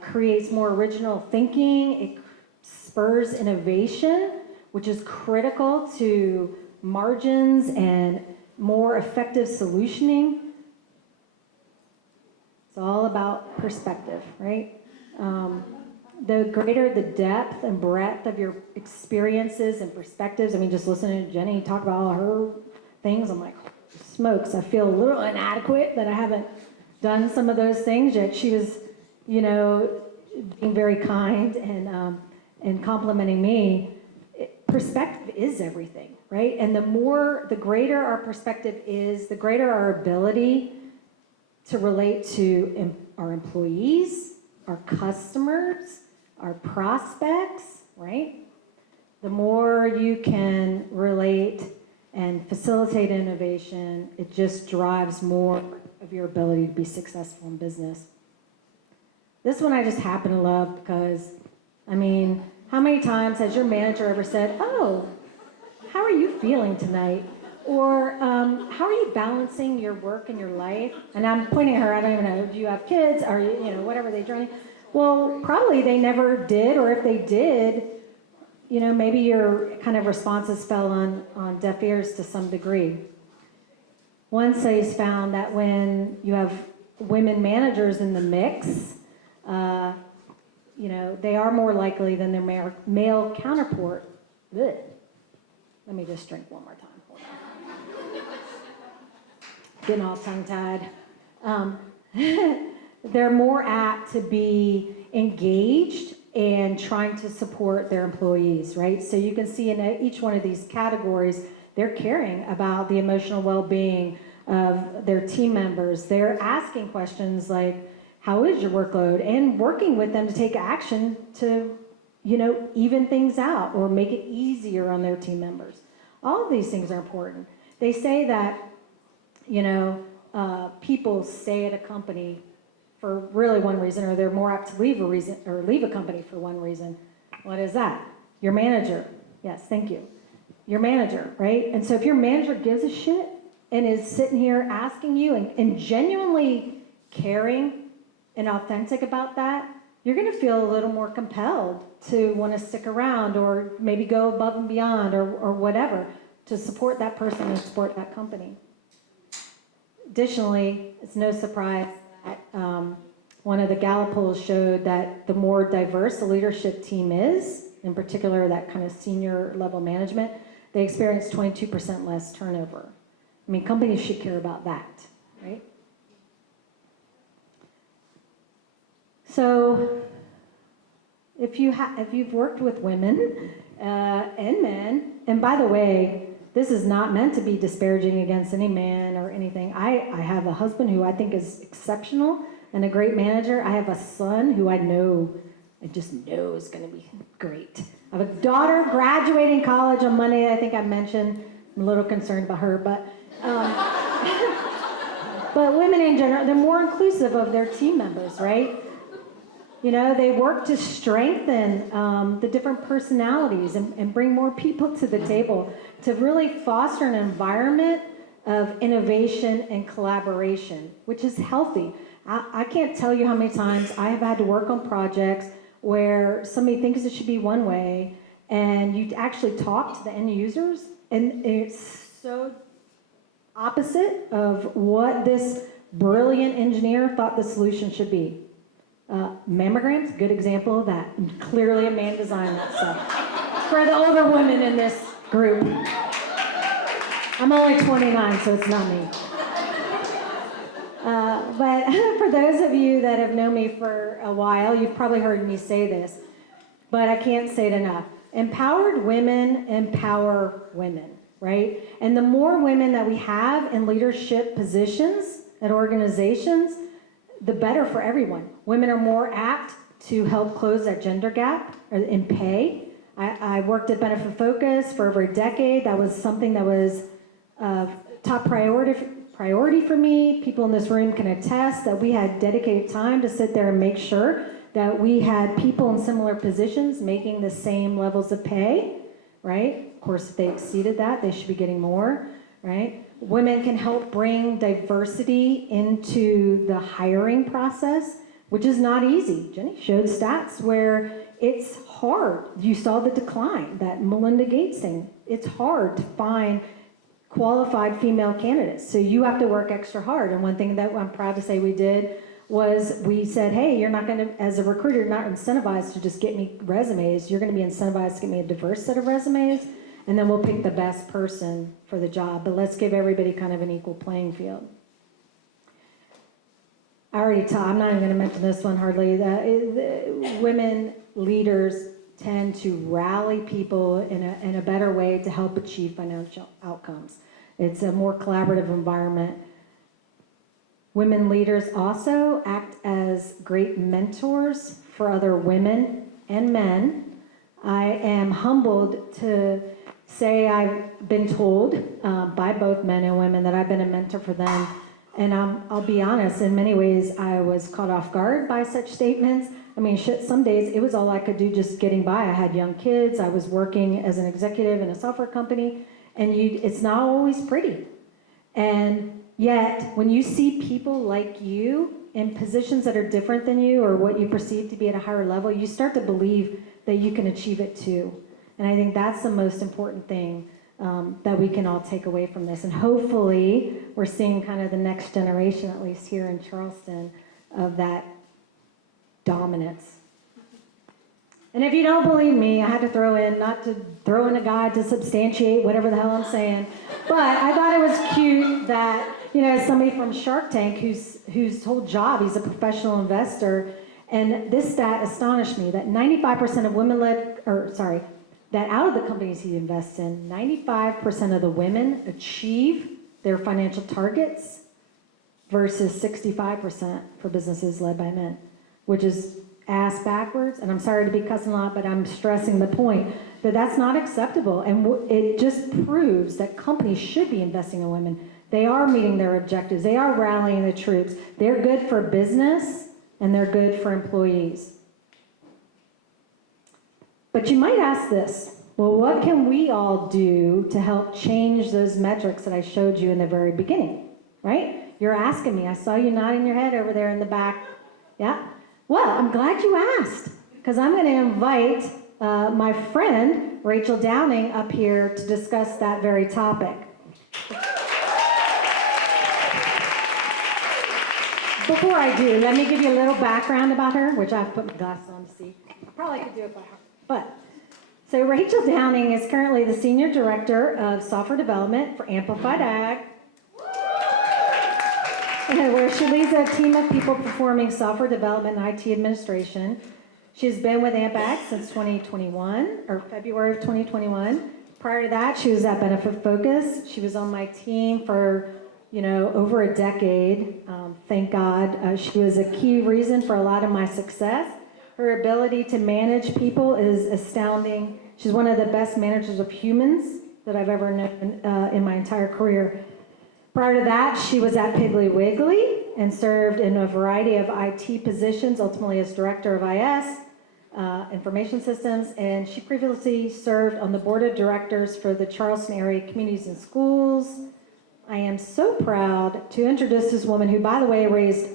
creates more original thinking. It spurs innovation, which is critical to margins and more effective solutioning. It's all about perspective, right? The greater the depth and breadth of your experiences and perspectives, I mean, just listening to Jenny talk about all her things, I'm like, smokes, I feel a little inadequate that I haven't done some of those things yet. She was, being very kind and complimenting me. Perspective is everything, right? And the greater our perspective is, the greater our ability to relate to our employees, our customers, our prospects, right? The more you can relate and facilitate innovation, it just drives more of your ability to be successful in business. This one I just happen to love because, I mean, how many times has your manager ever said, "Oh, how are you feeling tonight?" Or, "How are you balancing your work and your life?" And I'm pointing at her, I don't even know, do you have kids? Are you, whatever they journey? Well, probably they never did, or if they did, maybe your kind of responses fell on deaf ears to some degree. One study's found that when you have women managers in the mix, they are more likely than their male counterpart. Ugh. Let me just drink one more time. Hold on. Getting all tongue-tied. they're more apt to be engaged and trying to support their employees, right? So you can see in each one of these categories, they're caring about the emotional well-being of their team members. They're asking questions like, how is your workload? And working with them to take action to, even things out or make it easier on their team members. All of these things are important. They say that, people stay at a company for really one reason, or they're more apt to leave a company for one reason. What is that? Your manager. Yes, thank you. Your manager, right? And so if your manager gives a shit and is sitting here asking you and genuinely caring and authentic about that, you're going to feel a little more compelled to want to stick around or maybe go above and beyond or whatever to support that person and support that company. Additionally, it's no surprise that one of the Gallup polls showed that the more diverse the leadership team is, in particular that kind of senior level management, they experience 22% less turnover. I mean, companies should care about that, right? So, if you've worked with women and men, and by the way, this is not meant to be disparaging against any man or anything. I have a husband who I think is exceptional and a great manager. I have a son who I just know is going to be great. I have a daughter graduating college on Monday. I think I mentioned. I'm a little concerned about her, but but women in general, they're more inclusive of their team members, right? They work to strengthen the different personalities and bring more people to the table to really foster an environment of innovation and collaboration, which is healthy. I can't tell you how many times I have had to work on projects where somebody thinks it should be one way, and you actually talk to the end users, and it's so opposite of what this brilliant engineer thought the solution should be. Mammograms, good example of that. Clearly a man designed that stuff. For the older women in this group. I'm only 29, so it's not me. But for those of you that have known me for a while, you've probably heard me say this, but I can't say it enough. Empowered women empower women, right? And the more women that we have in leadership positions at organizations, the better for everyone. Women are more apt to help close that gender gap in pay. I worked at Benefit Focus for over a decade. That was something that was top priority for me. People in this room can attest that we had dedicated time to sit there and make sure that we had people in similar positions making the same levels of pay, right? Of course, if they exceeded that, they should be getting more, right? Women can help bring diversity into the hiring process, which is not easy. Jenny showed stats where it's hard. You saw the decline, that Melinda Gates thing. It's hard to find qualified female candidates. So you have to work extra hard. And one thing that I'm proud to say we did was we said, hey, you're not going to, as a recruiter, you're not incentivized to just get me resumes. You're going to be incentivized to get me a diverse set of resumes, and then we'll pick the best person for the job. But let's give everybody kind of an equal playing field. I already I'm not even going to mention this one hardly. Women leaders tend to rally people in a better way to help achieve financial outcomes. It's a more collaborative environment. Women leaders also act as great mentors for other women and men. I am humbled to say I've been told by both men and women that I've been a mentor for them. And I'll be honest, in many ways, I was caught off guard by such statements. I mean, some days it was all I could do just getting by. I had young kids. I was working as an executive in a software company, and it's not always pretty. And yet, when you see people like you in positions that are different than you or what you perceive to be at a higher level, you start to believe that you can achieve it too. And I think that's the most important thing that we can all take away from this. And hopefully, we're seeing kind of the next generation, at least here in Charleston, of that dominance. And if you don't believe me, I had to not to throw in a guide to substantiate whatever the hell I'm saying, but I thought it was cute that You know, as somebody from Shark Tank whose whole job, he's a professional investor, and this stat astonished me that 95% of that out of the companies he invests in, 95% of the women achieve their financial targets versus 65% for businesses led by men, which is ass backwards. And I'm sorry to be cussing a lot, but I'm stressing the point that that's not acceptable. And it just proves that companies should be investing in women. They are meeting their objectives. They are rallying the troops. They're good for business and they're good for employees. But you might ask this, well, what can we all do to help change those metrics that I showed you in the very beginning, right? You're asking me. I saw you nodding your head over there in the back. Yeah? Well, I'm glad you asked, because I'm going to invite my friend, Rachel Downing, up here to discuss that very topic. Before I do, let me give you a little background about her, which I've put my glasses on to see. I probably could do it by heart. So Rachel Downing is currently the Senior Director of Software Development for Amplified Ag, where she leads a team of people performing software development and IT administration. She's been with AmpAg since 2021, or February of 2021. Prior to that, she was at Benefit Focus. She was on my team for, over a decade. Thank God. She was a key reason for a lot of my success. Her ability to manage people is astounding. She's one of the best managers of humans that I've ever known in my entire career. Prior to that, she was at Piggly Wiggly and served in a variety of IT positions, ultimately as Director of IS, Information Systems, and she previously served on the Board of Directors for the Charleston Area Communities and Schools. I am so proud to introduce this woman who, by the way, raised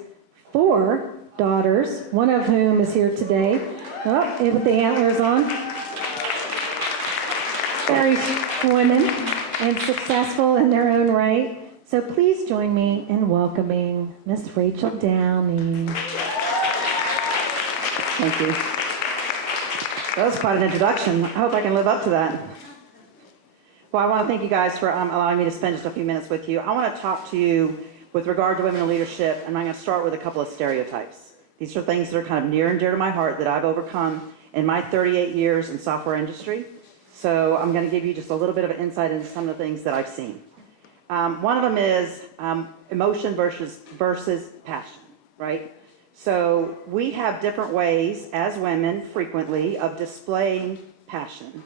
4 daughters, one of whom is here today. Oh, with the antlers on. Very women and successful in their own right. So please join me in welcoming Miss Rachel Downing. Thank you. That was quite an introduction. I hope I can live up to that. Well, I want to thank you guys for allowing me to spend just a few minutes with you. I want to talk to you with regard to women in leadership, and I'm going to start with a couple of stereotypes. These are things that are kind of near and dear to my heart that I've overcome in my 38 years in software industry. So I'm going to give you just a little bit of an insight into some of the things that I've seen. One of them is emotion versus passion, right? So we have different ways as women frequently of displaying passion.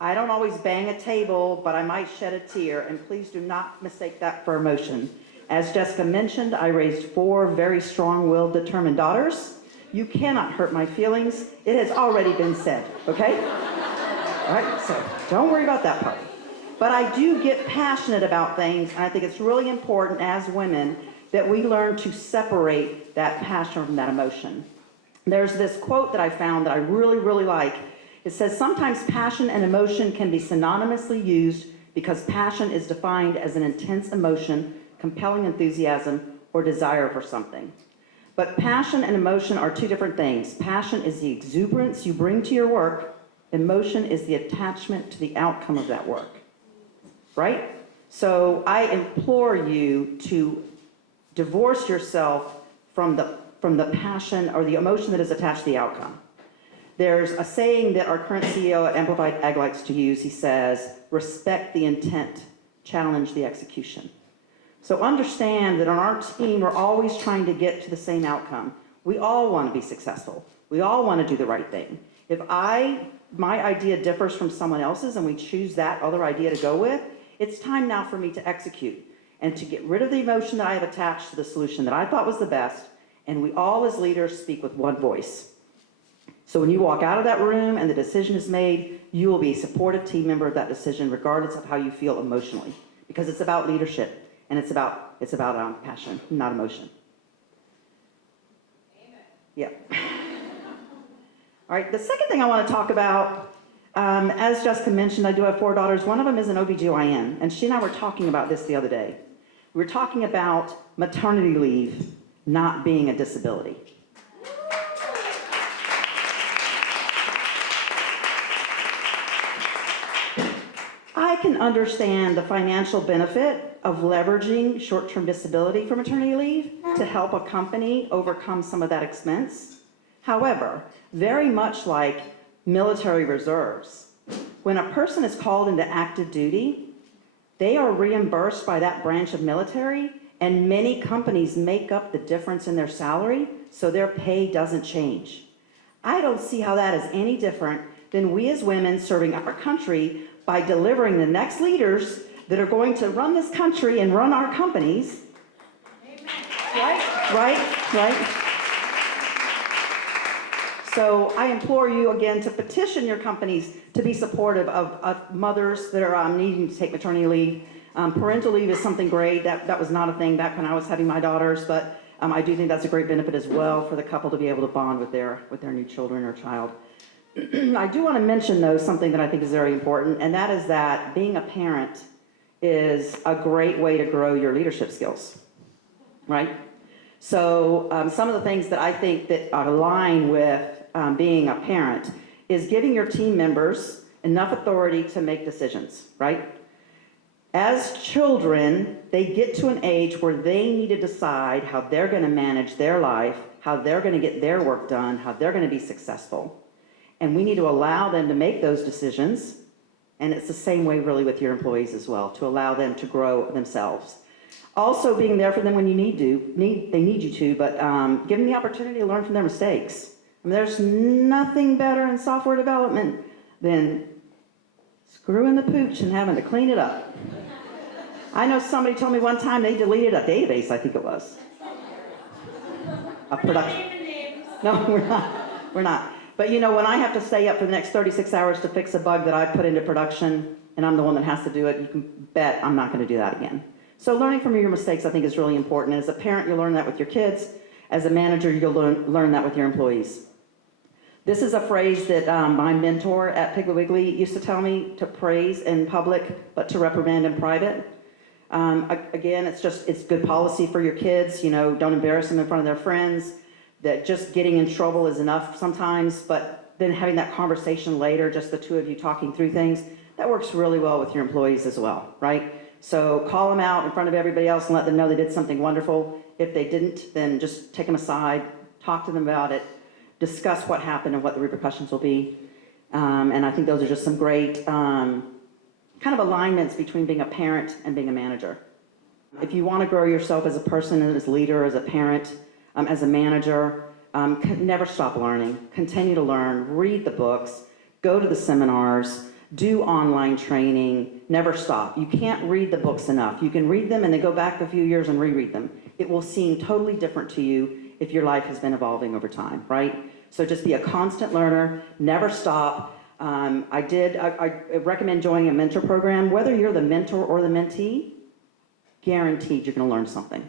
I don't always bang a table, but I might shed a tear, and please do not mistake that for emotion. As Jessica mentioned, I raised 4 very strong-willed, determined daughters. You cannot hurt my feelings. It has already been said, okay? All right, so don't worry about that part. But I do get passionate about things, and I think it's really important as women that we learn to separate that passion from that emotion. There's this quote that I found that I really, really like. It says, sometimes passion and emotion can be synonymously used because passion is defined as an intense emotion, compelling enthusiasm, or desire for something. But passion and emotion are 2 different things. Passion is the exuberance you bring to your work. Emotion is the attachment to the outcome of that work. Right? So I implore you to divorce yourself from the passion or the emotion that is attached to the outcome. There's a saying that our current CEO at Amplified Ag likes to use. He says, respect the intent, challenge the execution. So understand that on our team, we're always trying to get to the same outcome. We all want to be successful. We all want to do the right thing. If my idea differs from someone else's and we choose that other idea to go with, it's time now for me to execute and to get rid of the emotion that I have attached to the solution that I thought was the best, and we all as leaders speak with one voice. So when you walk out of that room and the decision is made, you will be a supportive team member of that decision regardless of how you feel emotionally, because it's about leadership and it's about passion, not emotion. Amen. Yeah. All right, the second thing I want to talk about, as Jessica mentioned, I do have 4 daughters. One of them is an OBGYN, and she and I were talking about this the other day. We were talking about maternity leave not being a disability. I can understand the financial benefit of leveraging short-term disability for maternity leave to help a company overcome some of that expense. However, very much like military reserves, when a person is called into active duty, they are reimbursed by that branch of military, and many companies make up the difference in their salary, so their pay doesn't change. I don't see how that is any different than we as women serving our country by delivering the next leaders that are going to run this country and run our companies. Amen. Right. So I implore you again to petition your companies to be supportive of mothers that are needing to take maternity leave. Parental leave is something great. That was not a thing back when I was having my daughters, but I do think that's a great benefit as well for the couple to be able to bond with their new children or child. I do want to mention, though, something that I think is very important, and that is that being a parent is a great way to grow your leadership skills, right? So some of the things that I think that align with being a parent is giving your team members enough authority to make decisions, right? As children, they get to an age where they need to decide how they're going to manage their life, how they're going to get their work done, how they're going to be successful. And we need to allow them to make those decisions. And it's the same way really with your employees as well, to allow them to grow themselves. Also being there for them when they need you to, but give them the opportunity to learn from their mistakes. I mean, there's nothing better in software development than screwing the pooch and having to clean it up. I know somebody told me one time they deleted a database, I think it was. A production. No, we're not. But you know, when I have to stay up for the next 36 hours to fix a bug that I put into production, and I'm the one that has to do it, you can bet I'm not going to do that again. So learning from your mistakes, I think, is really important. As a parent, you'll learn that with your kids. As a manager, you'll learn that with your employees. This is a phrase that my mentor at Piggly Wiggly used to tell me: to praise in public, but to reprimand in private. Again, it's good policy for your kids. You know, don't embarrass them in front of their friends. That just getting in trouble is enough sometimes, but then having that conversation later, just the two of you talking through things, that works really well with your employees as well, right? So call them out in front of everybody else and let them know they did something wonderful. If they didn't, then just take them aside, talk to them about it, discuss what happened and what the repercussions will be. And I think those are just some great kind of alignments between being a parent and being a manager. If you want to grow yourself as a person, as a leader, as a parent, as a manager, never stop learning. Continue to learn, read the books, go to the seminars, do online training, never stop. You can't read the books enough. You can read them and then go back a few years and reread them. It will seem totally different to you if your life has been evolving over time, right? So just be a constant learner, never stop. I recommend joining a mentor program. Whether you're the mentor or the mentee, guaranteed you're going to learn something.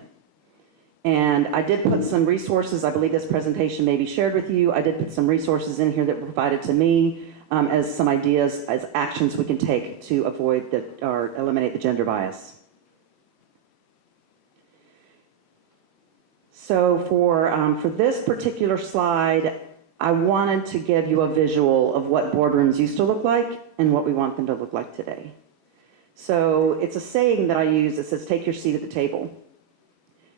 And I did put some resources, I believe this presentation may be shared with you. I did put some resources in here that were provided to me as some ideas, as actions we can take to avoid or eliminate the gender bias. So for this particular slide, I wanted to give you a visual of what boardrooms used to look like and what we want them to look like today. So it's a saying that I use that says, take your seat at the table.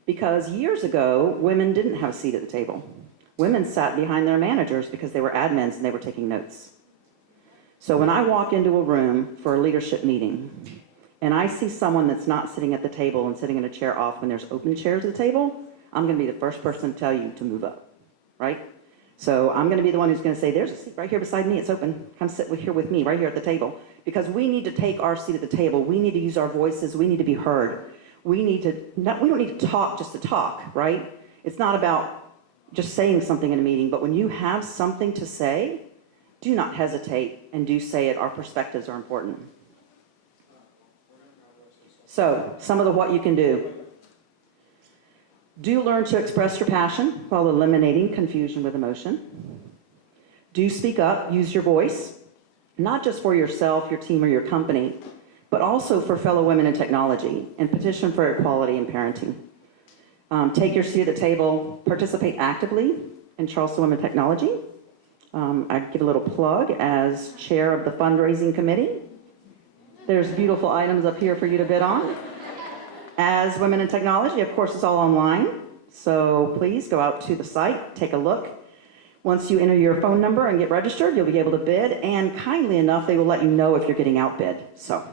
Because years ago, women didn't have a seat at the table. Women sat behind their managers because they were admins and they were taking notes. So when I walk into a room for a leadership meeting and I see someone that's not sitting at the table and sitting in a chair off when there's open chairs at the table, I'm going to be the first person to tell you to move up, right? So I'm going to be the one who's going to say, there's a seat right here beside me, it's open. Come sit here with me, right here at the table. Because we need to take our seat at the table. We need to use our voices. We need to be heard. We don't need to talk just to talk, right? It's not about just saying something in a meeting, but when you have something to say, do not hesitate and do say it. Our perspectives are important. So, some of what you can do. Do learn to express your passion while eliminating confusion with emotion. Do speak up, use your voice, not just for yourself, your team, or your company, but also for fellow women in technology, and petition for equality in parenting. Take your seat at the table, participate actively in Charleston Women Technology. I give a little plug as chair of the fundraising committee. There's beautiful items up here for you to bid on. As Women in Technology, of course, it's all online. So please go out to the site, take a look. Once you enter your phone number and get registered, you'll be able to bid. And kindly enough, they will let you know if you're getting outbid. So,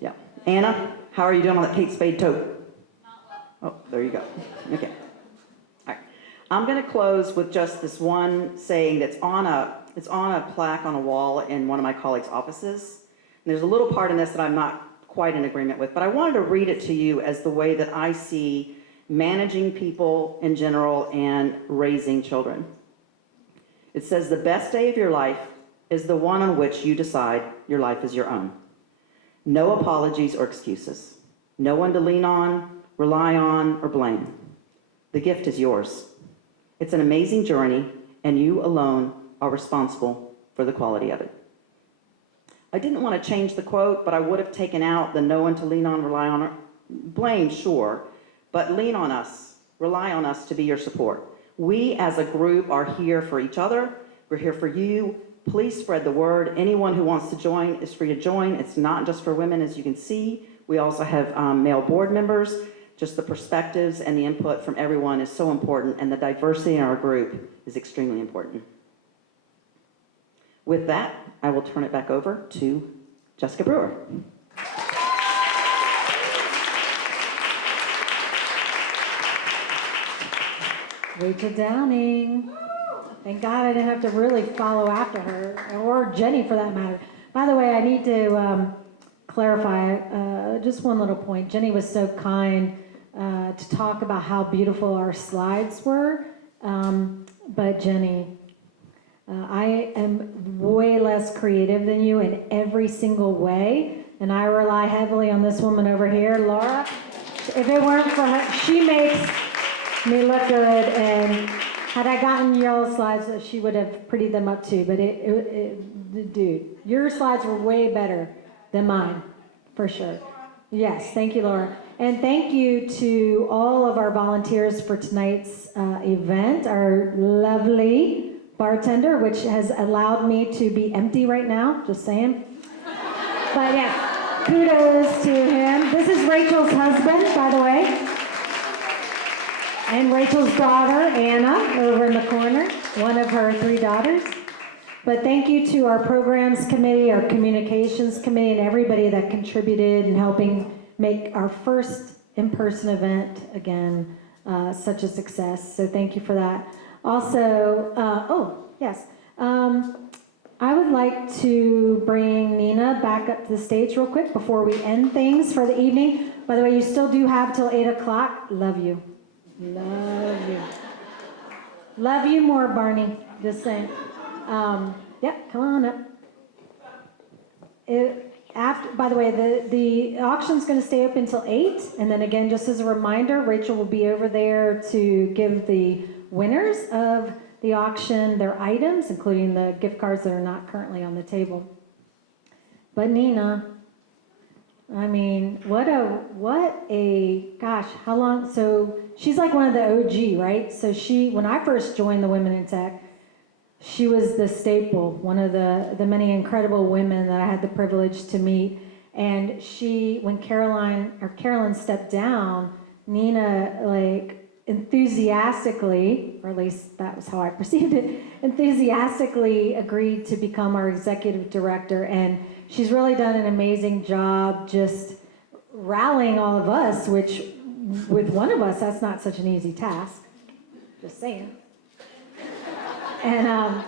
yeah. Anna, how are you doing on that Kate Spade tote? Oh, there you go. Okay. All right. I'm going to close with just this one saying that's on a plaque on a wall in one of my colleagues' offices. And there's a little part in this that I'm not quite in agreement with, but I wanted to read it to you as the way that I see managing people in general and raising children. It says, the best day of your life is the one on which you decide your life is your own. No apologies or excuses. No one to lean on, rely on, or blame. The gift is yours. It's an amazing journey, and you alone are responsible for the quality of it. I didn't want to change the quote, but I would have taken out the no one to lean on, rely on, or blame, sure, but lean on us, rely on us to be your support. We as a group are here for each other. We're here for you. Please spread the word. Anyone who wants to join is free to join. It's not just for women, as you can see. We also have male board members. Just the perspectives and the input from everyone is so important, and the diversity in our group is extremely important. With that, I will turn it back over to Jessica Brewer. Rachel Downing. Thank God I didn't have to really follow after her, or Jenny for that matter. By the way, I need to clarify just one little point. Jenny was so kind to talk about how beautiful our slides were, but Jenny, I am way less creative than you in every single way, and I rely heavily on this woman over here, Laura. If it weren't for her, she makes me look good, and had I gotten y'all's slides, she would have prettied them up too, but dude, your slides were way better than mine, for sure. Yes, thank you, Laura. And thank you to all of our volunteers for tonight's event, our lovely bartender, which has allowed me to be empty right now, just saying. But yeah, kudos to him. This is Rachel's husband, by the way. And Rachel's daughter, Anna, over in the corner, one of her 3 daughters. But thank you to our programs committee, our communications committee, and everybody that contributed in helping make our first in-person event, again, such a success. So thank you for that. Also, I would like to bring Nina back up to the stage real quick before we end things for the evening. By the way, you still do have till 8 o'clock. Love you. Love you. Love you more, Barney. Just saying. Come on up. By the way, the auction's going to stay open until 8. And then again, just as a reminder, Rachel will be over there to give the winners of the auction their items, including the gift cards that are not currently on the table. But Nina, I mean, gosh, how long? So she's like one of the OG, right? So when I first joined the Women in Tech, she was the staple, one of the many incredible women that I had the privilege to meet. And when Carolyn stepped down, Nina, enthusiastically, or at least that was how I perceived it, enthusiastically agreed to become our executive director. And she's really done an amazing job just rallying all of us, which with one of us, that's not such an easy task. Just saying. And I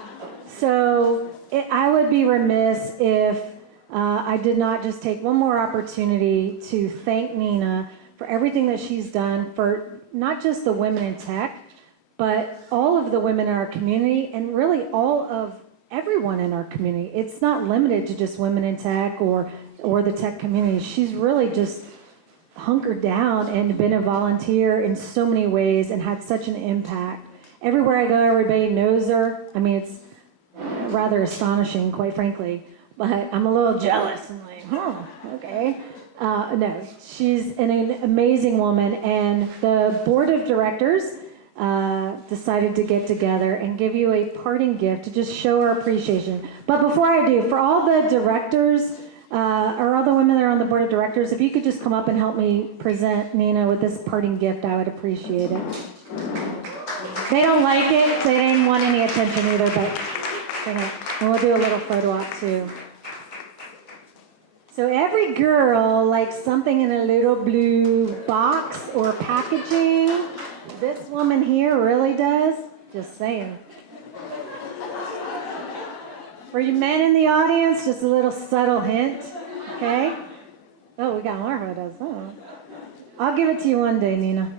would be remiss if I did not just take one more opportunity to thank Nina for everything that she's done for not just the women in tech, but all of the women in our community, and really all of everyone in our community. It's not limited to just women in tech or the tech community. She's really just hunkered down and been a volunteer in so many ways and had such an impact. Everywhere I go, everybody knows her. I mean, it's rather astonishing, quite frankly, but I'm a little jealous. I'm like, okay. No, she's an amazing woman, and the board of directors decided to get together and give you a parting gift to just show our appreciation. But before I do, for all the directors or all the women that are on the board of directors, if you could just come up and help me present Nina with this parting gift, I would appreciate it. They don't like it. They didn't want any attention either, but and we'll do a little photo op too. So every girl likes something in a little blue box or packaging. This woman here really does. Just saying. For you men in the audience, just a little subtle hint, okay? Oh, we got more photos. Oh. I'll give it to you one day, Nina.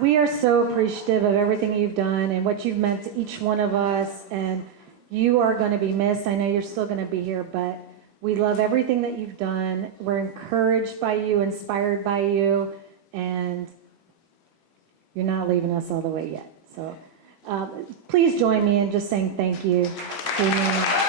We are so appreciative of everything you've done and what you've meant to each one of us, and you are going to be missed. I know you're still going to be here, but we love everything that you've done. We're encouraged by you, inspired by you, and you're not leaving us all the way yet. So please join me in just saying thank you to Nina.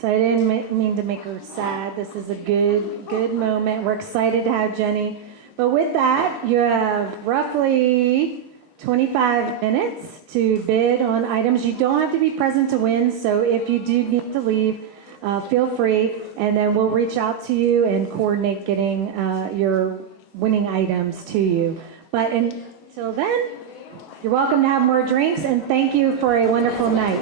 So I didn't mean to make her sad. This is a good moment. We're excited to have Jenny. But with that, you have roughly 25 minutes to bid on items. You don't have to be present to win, so if you do need to leave, feel free, and then we'll reach out to you and coordinate getting your winning items to you. But until then, you're welcome to have more drinks, and thank you for a wonderful night.